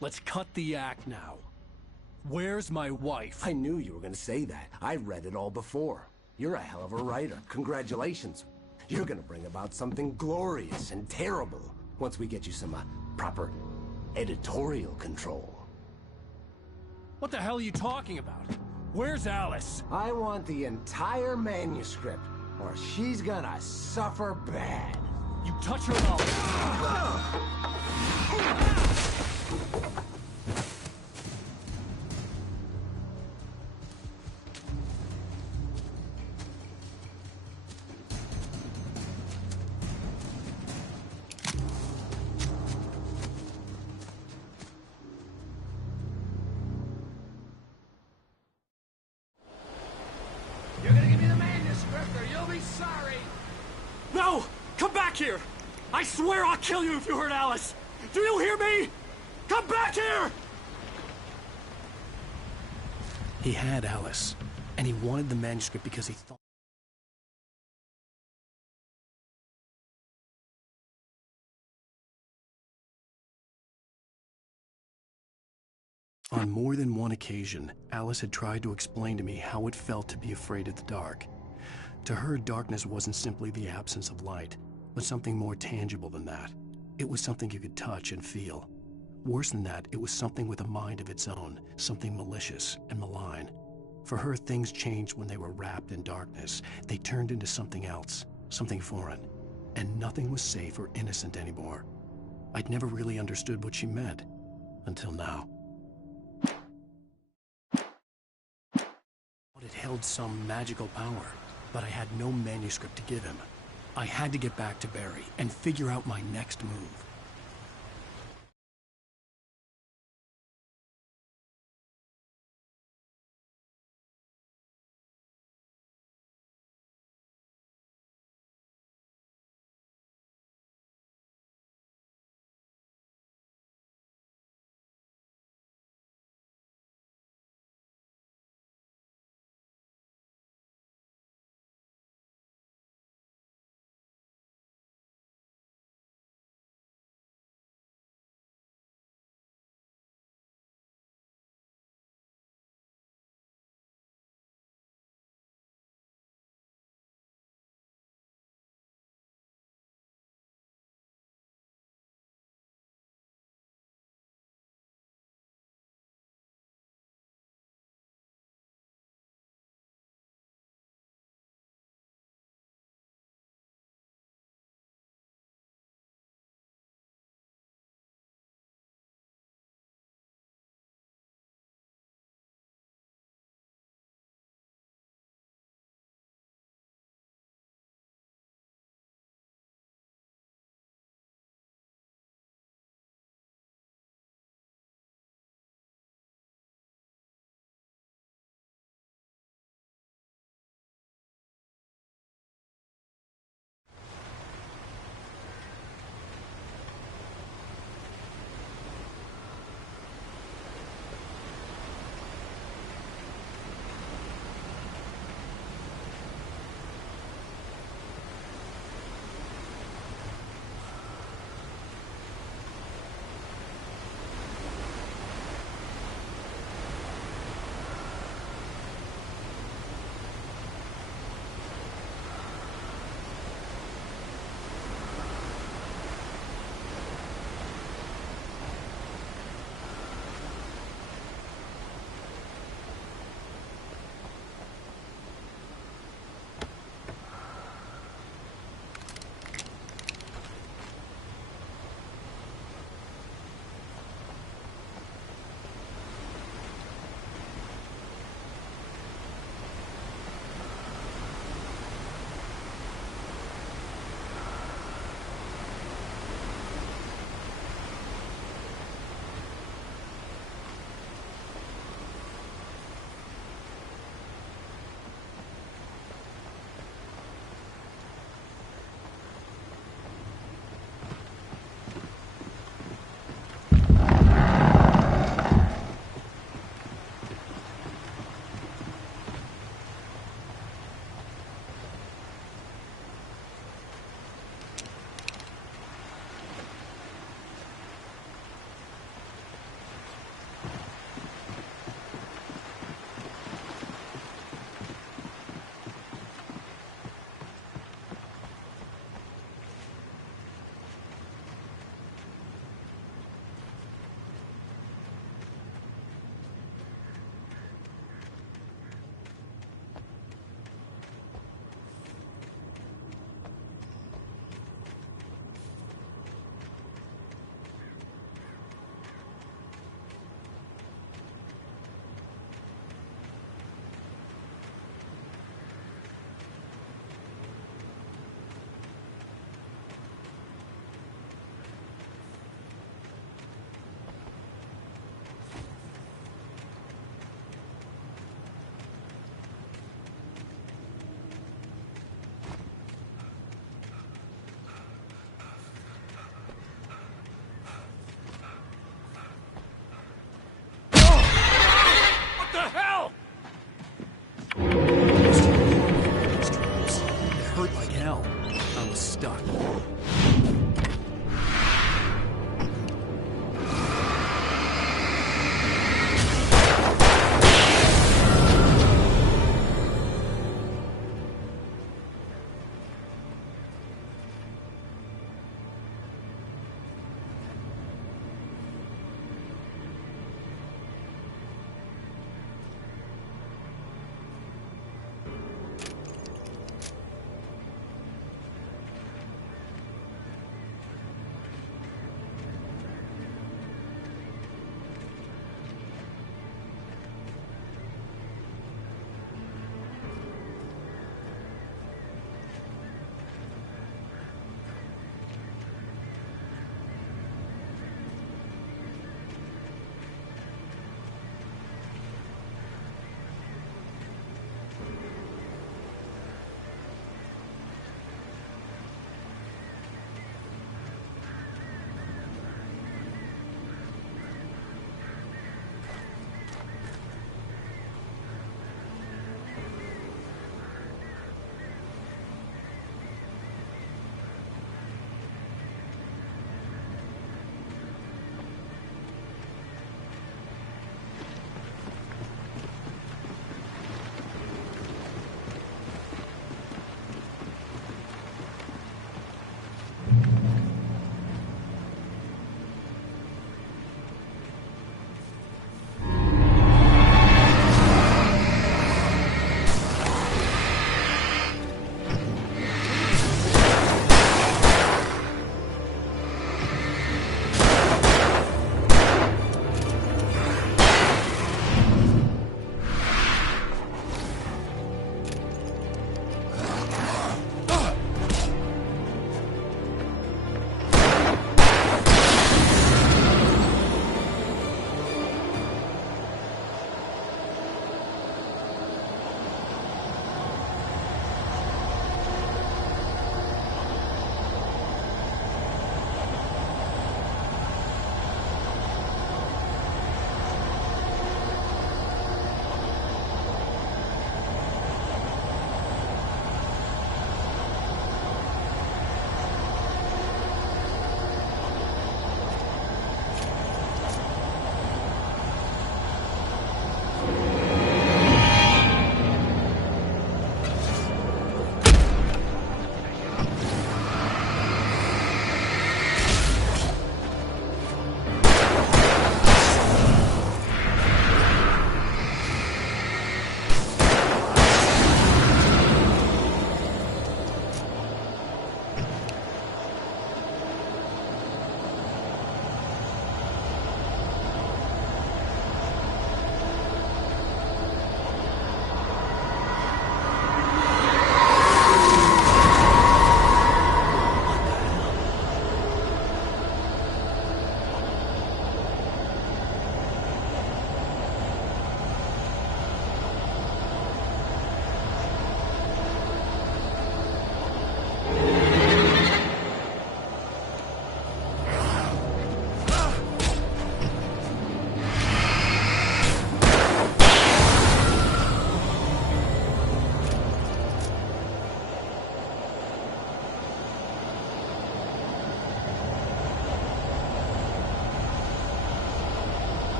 Let's cut the act now. Where's my wife? I knew you were gonna say that. I read it all before. You're a hell of a writer. Congratulations. You're gonna bring about something glorious and terrible once we get you some proper editorial control. What the hell are you talking about? Where's Alice? I want the entire manuscript, or she's gonna suffer bad. You touch her and I'll... You're gonna give me Come back here! I swear I'll kill you if you hurt Alice! Do you hear me? Come back here! He had Alice, and he wanted the manuscript because he thought... On more than one occasion, Alice had tried to explain to me how it felt to be afraid of the dark. To her, darkness wasn't simply the absence of light, but something more tangible than that. It was something you could touch and feel. Worse than that, it was something with a mind of its own, something malicious and malign. For her, things changed when they were wrapped in darkness. They turned into something else, something foreign, and nothing was safe or innocent anymore. I'd never really understood what she meant, until now. It held some magical power, but I had no manuscript to give him. I had to get back to Barry and figure out my next move.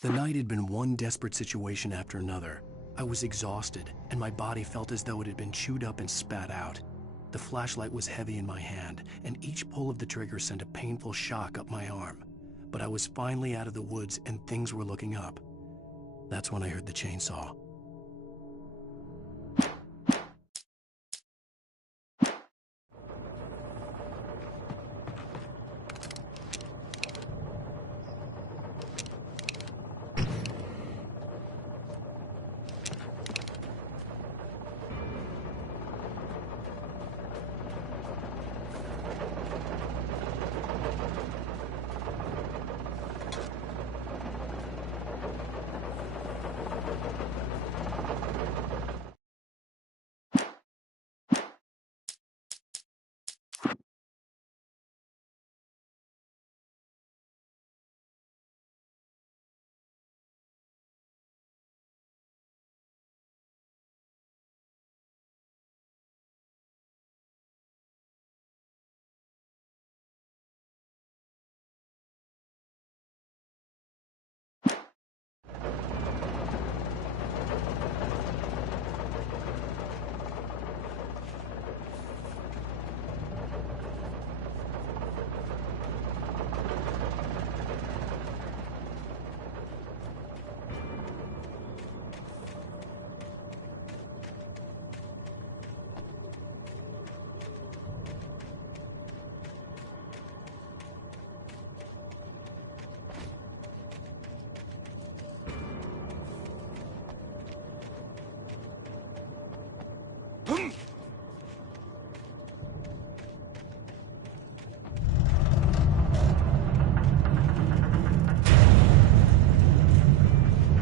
The night had been one desperate situation after another. I was exhausted, and my body felt as though it had been chewed up and spat out. The flashlight was heavy in my hand, and each pull of the trigger sent a painful shock up my arm. But I was finally out of the woods, and things were looking up. That's when I heard the chainsaw.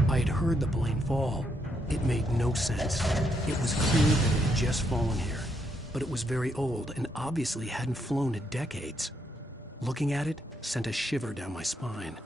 I had heard the plane fall. It made no sense. It was clear that it had just fallen here, but it was very old and obviously hadn't flown in decades. Looking at it sent a shiver down my spine.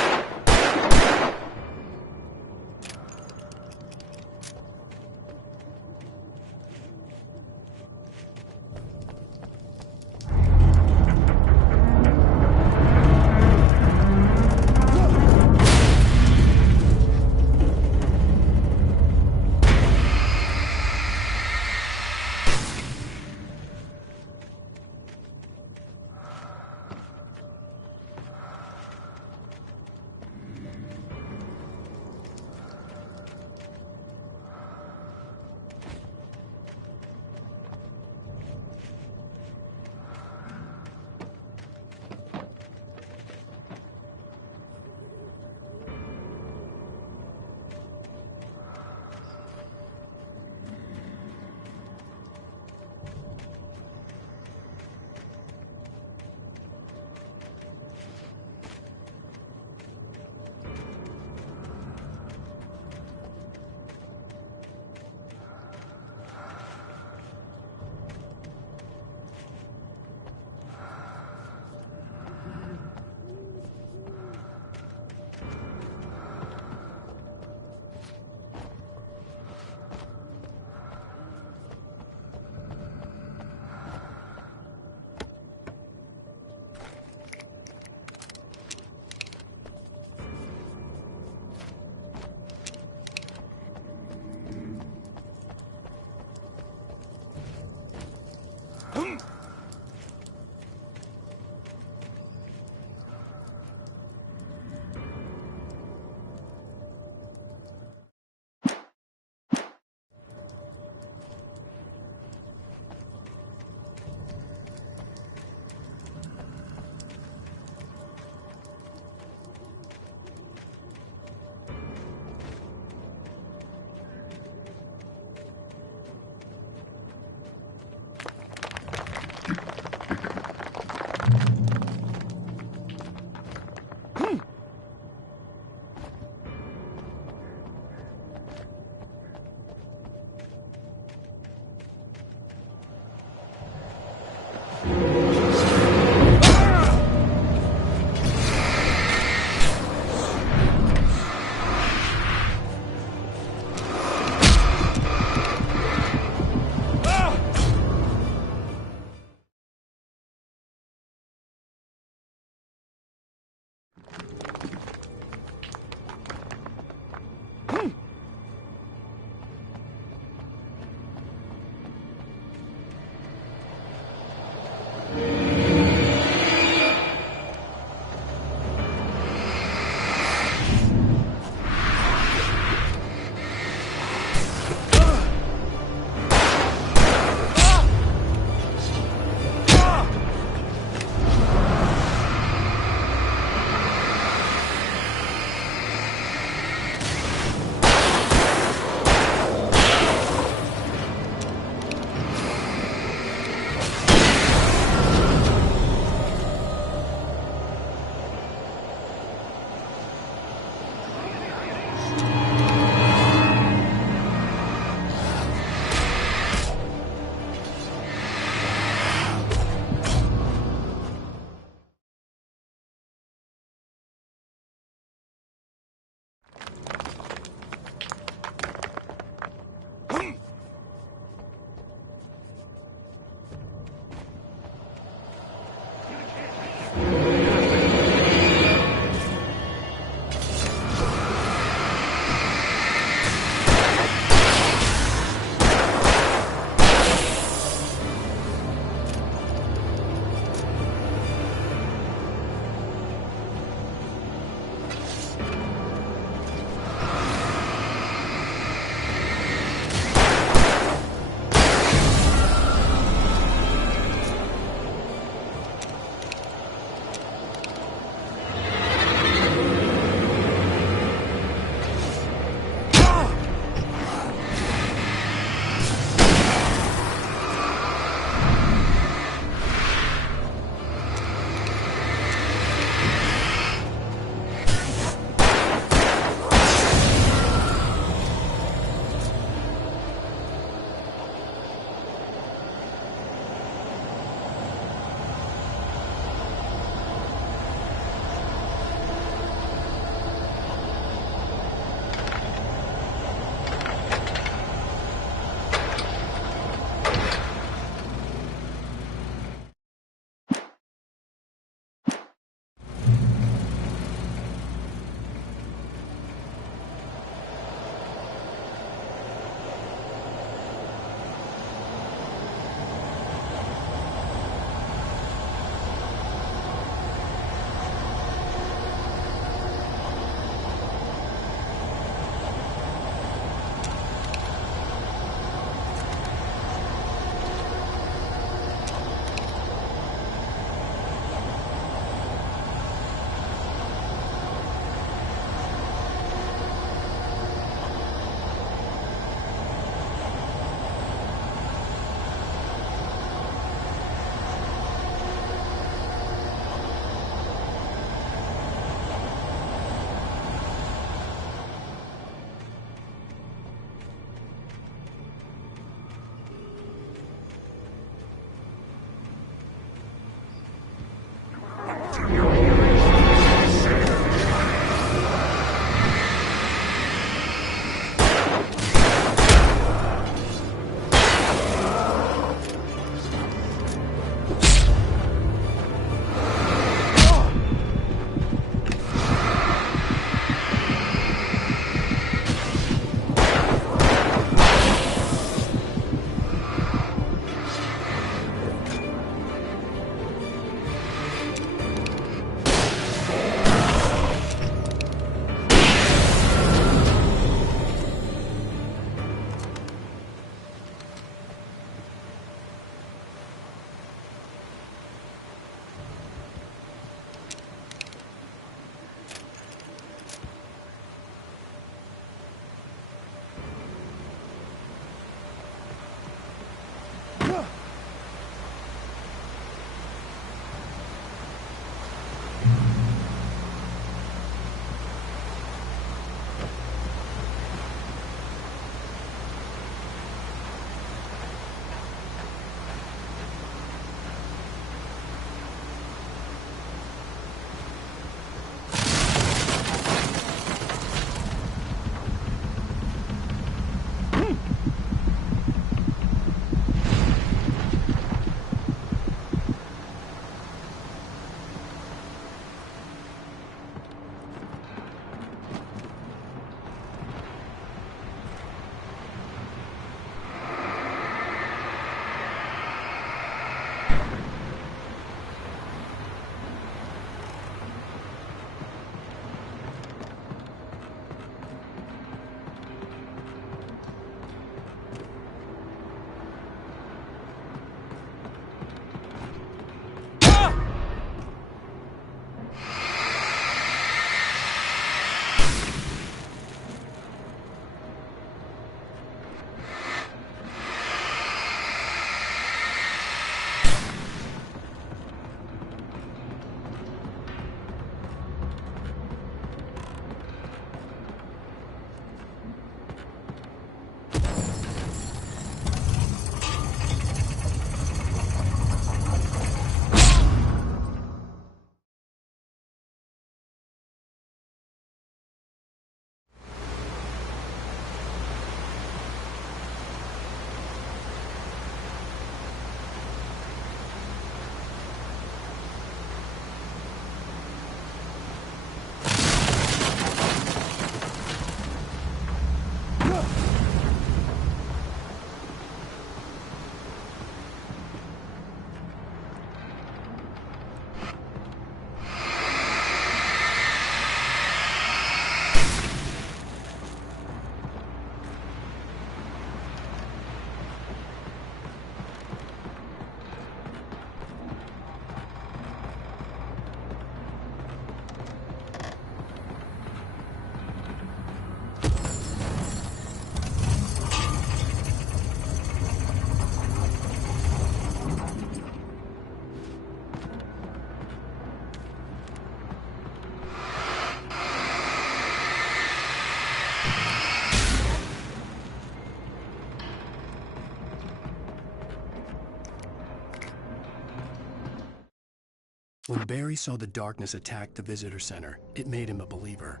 When Barry saw the darkness attack the visitor center, it made him a believer.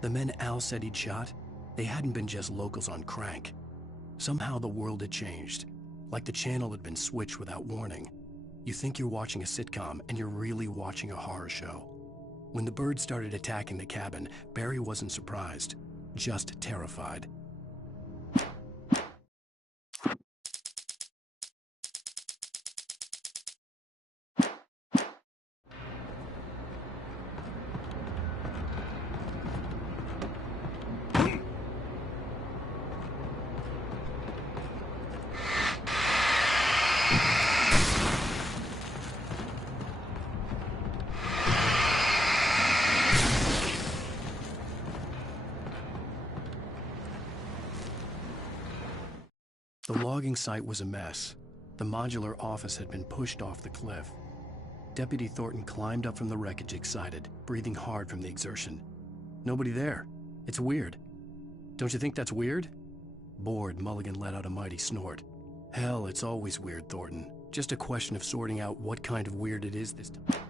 The men Al said he'd shot, they hadn't been just locals on crank. Somehow the world had changed, like the channel had been switched without warning. You think you're watching a sitcom, and you're really watching a horror show. When the birds started attacking the cabin, Barry wasn't surprised, just terrified. The logging site was a mess. The modular office had been pushed off the cliff. Deputy Thornton climbed up from the wreckage excited, breathing hard from the exertion. Nobody there. It's weird. Don't you think that's weird? Bored, Mulligan let out a mighty snort. Hell, it's always weird, Thornton. Just a question of sorting out what kind of weird it is this time.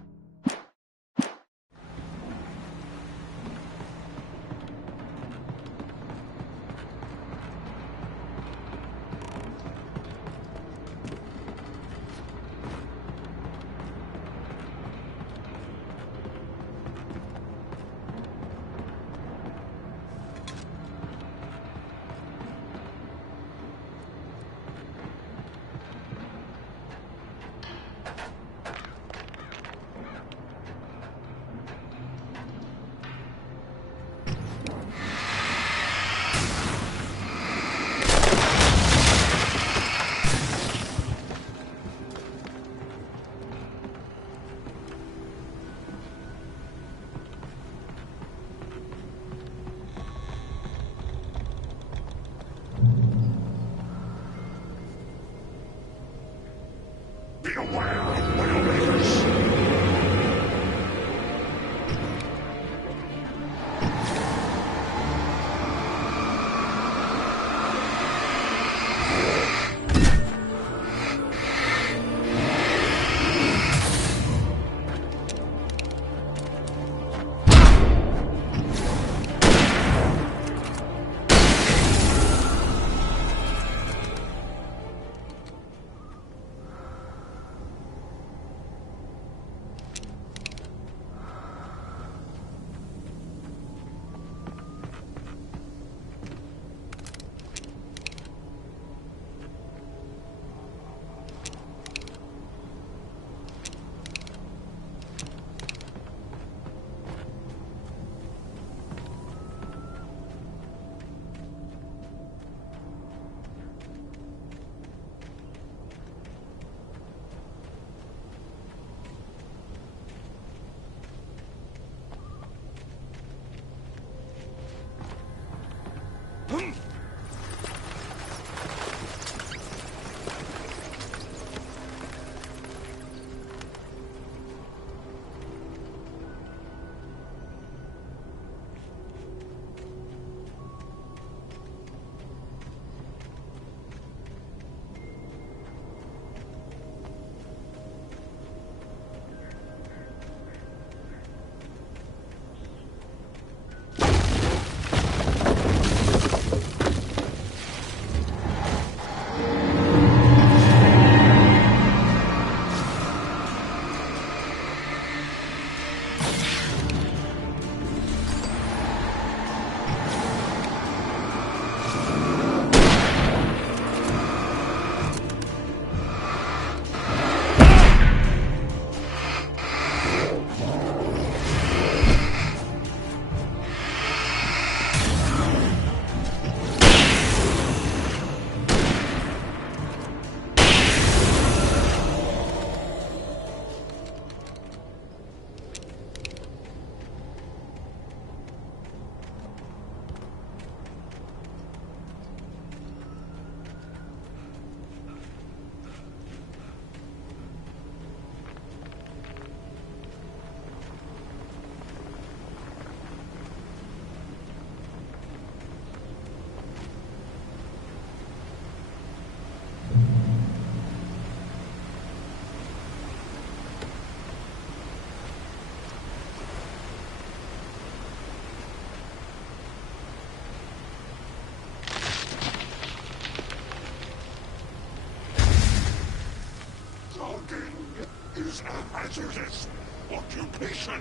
answer this. Occupation.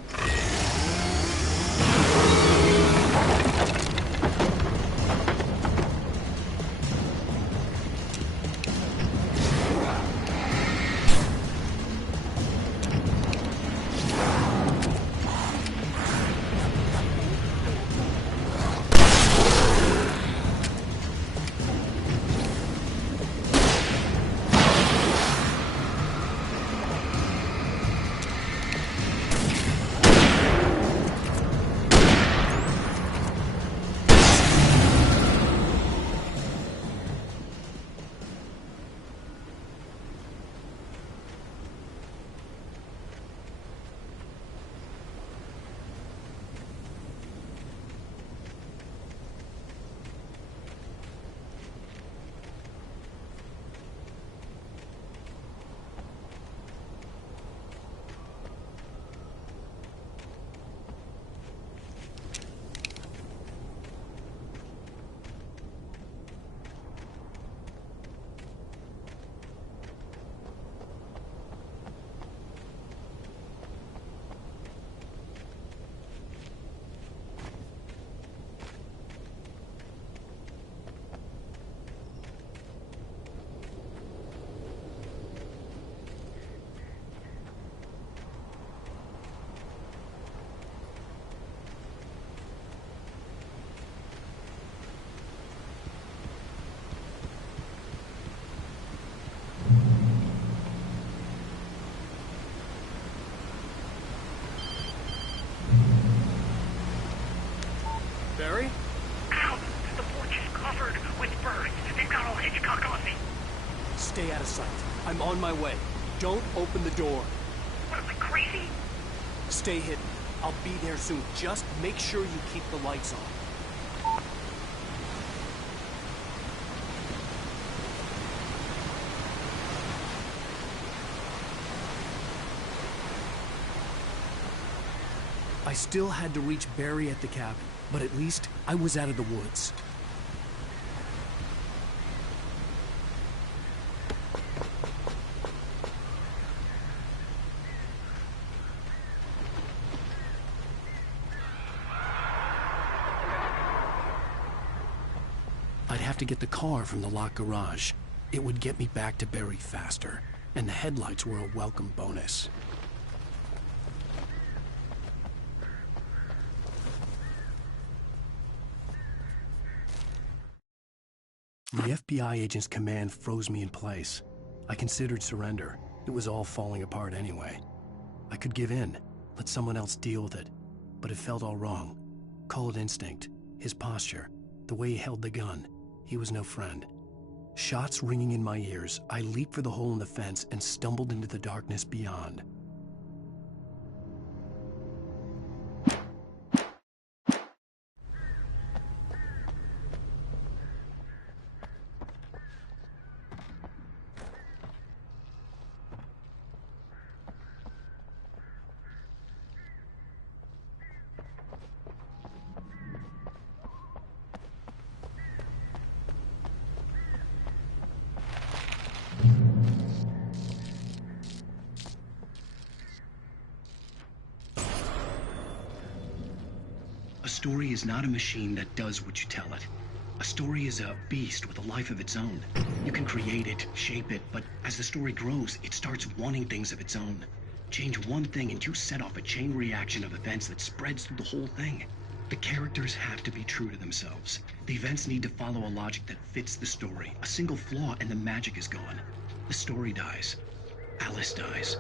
Barry? Ow! The porch is covered with birds. They've got all Hitchcock on me. Stay out of sight. I'm on my way. Don't open the door. What am I, crazy? Stay hidden. I'll be there soon. Just make sure you keep the lights on. I still had to reach Barry at the cabin, but at least I was out of the woods. I'd have to get the car from the locked garage. It would get me back to Barry faster, and the headlights were a welcome bonus. The FBI agent's command froze me in place. I considered surrender. It was all falling apart anyway. I could give in, let someone else deal with it, but it felt all wrong. Call it instinct, his posture, the way he held the gun. He was no friend. Shots ringing in my ears, I leaped for the hole in the fence and stumbled into the darkness beyond. A story is not a machine that does what you tell it. A story is a beast with a life of its own. You can create it, shape it, but as the story grows, it starts wanting things of its own. Change one thing and you set off a chain reaction of events that spreads through the whole thing. The characters have to be true to themselves. The events need to follow a logic that fits the story. A single flaw and the magic is gone. The story dies. Alice dies.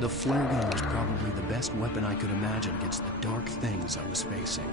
The flare gun was probably the best weapon I could imagine against the dark things I was facing.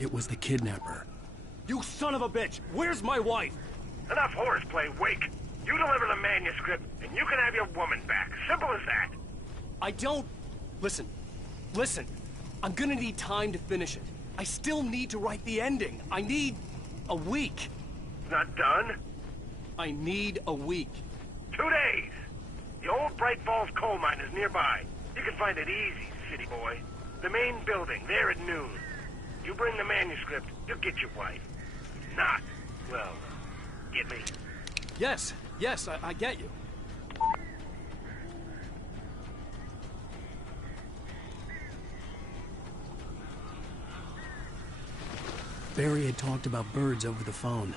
It was the kidnapper. You son of a bitch! Where's my wife? Enough horseplay, Wake. You deliver the manuscript, and you can have your woman back. Simple as that. I don't... Listen. I'm gonna need time to finish it. I still need to write the ending. I need... a week. Not done? I need a week. 2 days. The old Bright Falls coal mine is nearby. You can find it easy, city boy. The main building, there at noon. You bring the manuscript, you'll get your wife. Not, well, get me? Yes, I get you. Barry had talked about birds over the phone.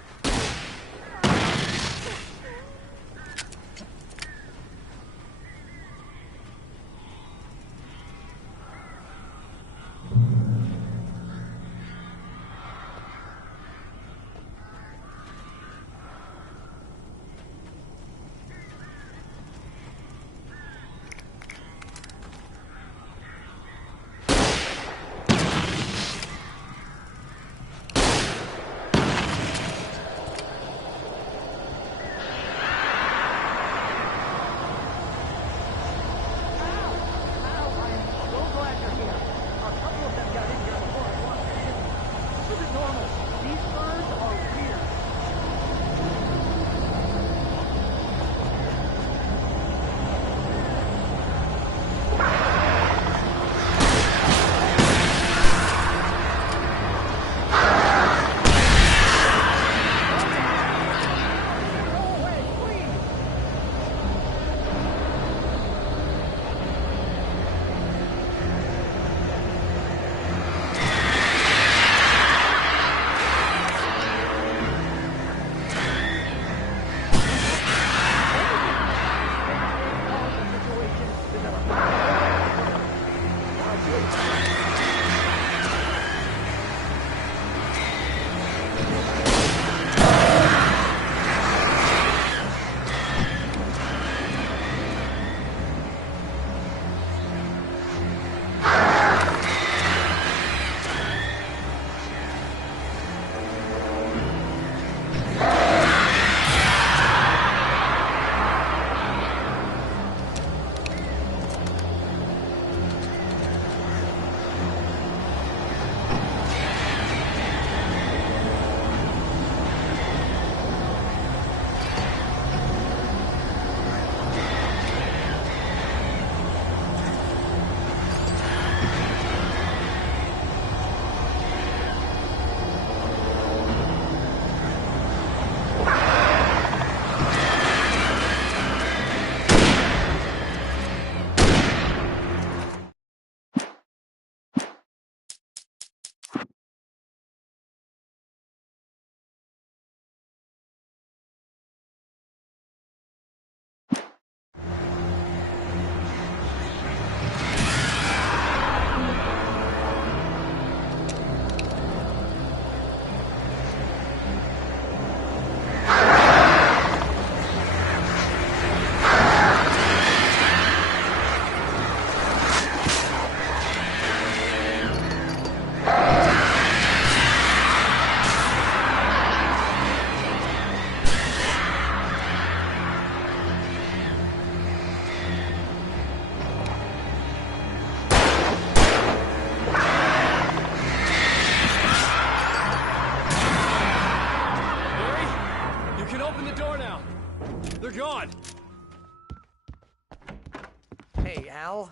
Al.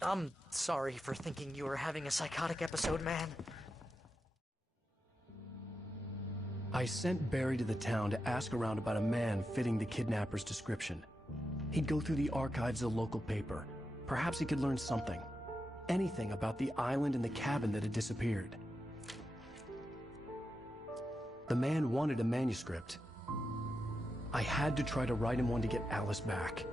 I'm sorry for thinking you were having a psychotic episode, man. I sent Barry to the town to ask around about a man fitting the kidnapper's description. He'd go through the archives of the local paper. Perhaps he could learn something. Anything about the island and the cabin that had disappeared. The man wanted a manuscript. I had to try to write him one to get Alice back.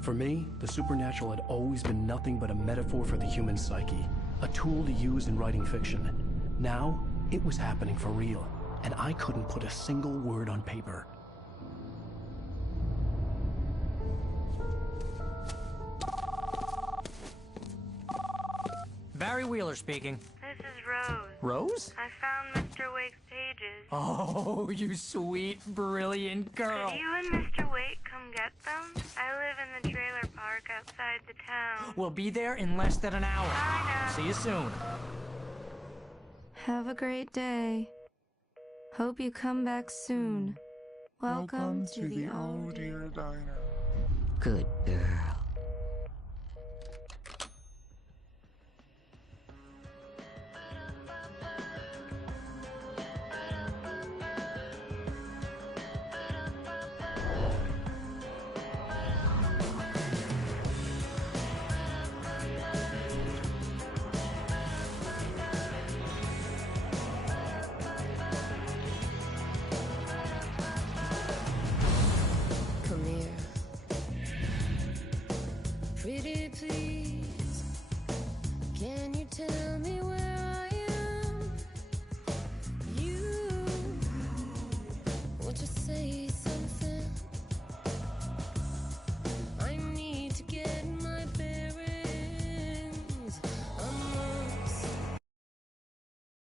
For me, the supernatural had always been nothing but a metaphor for the human psyche, a tool to use in writing fiction. Now, it was happening for real, and I couldn't put a single word on paper. Barry Wheeler speaking. This is Rose. Rose? I found Mr. Wake's pages. Oh, you sweet, brilliant girl. Could you and Mr. Wake come get them? I live in the trailer park outside the town. We'll be there in less than an hour. I know. See you soon. Have a great day. Hope you come back soon. Welcome to the Old Dear Diner. Good girl.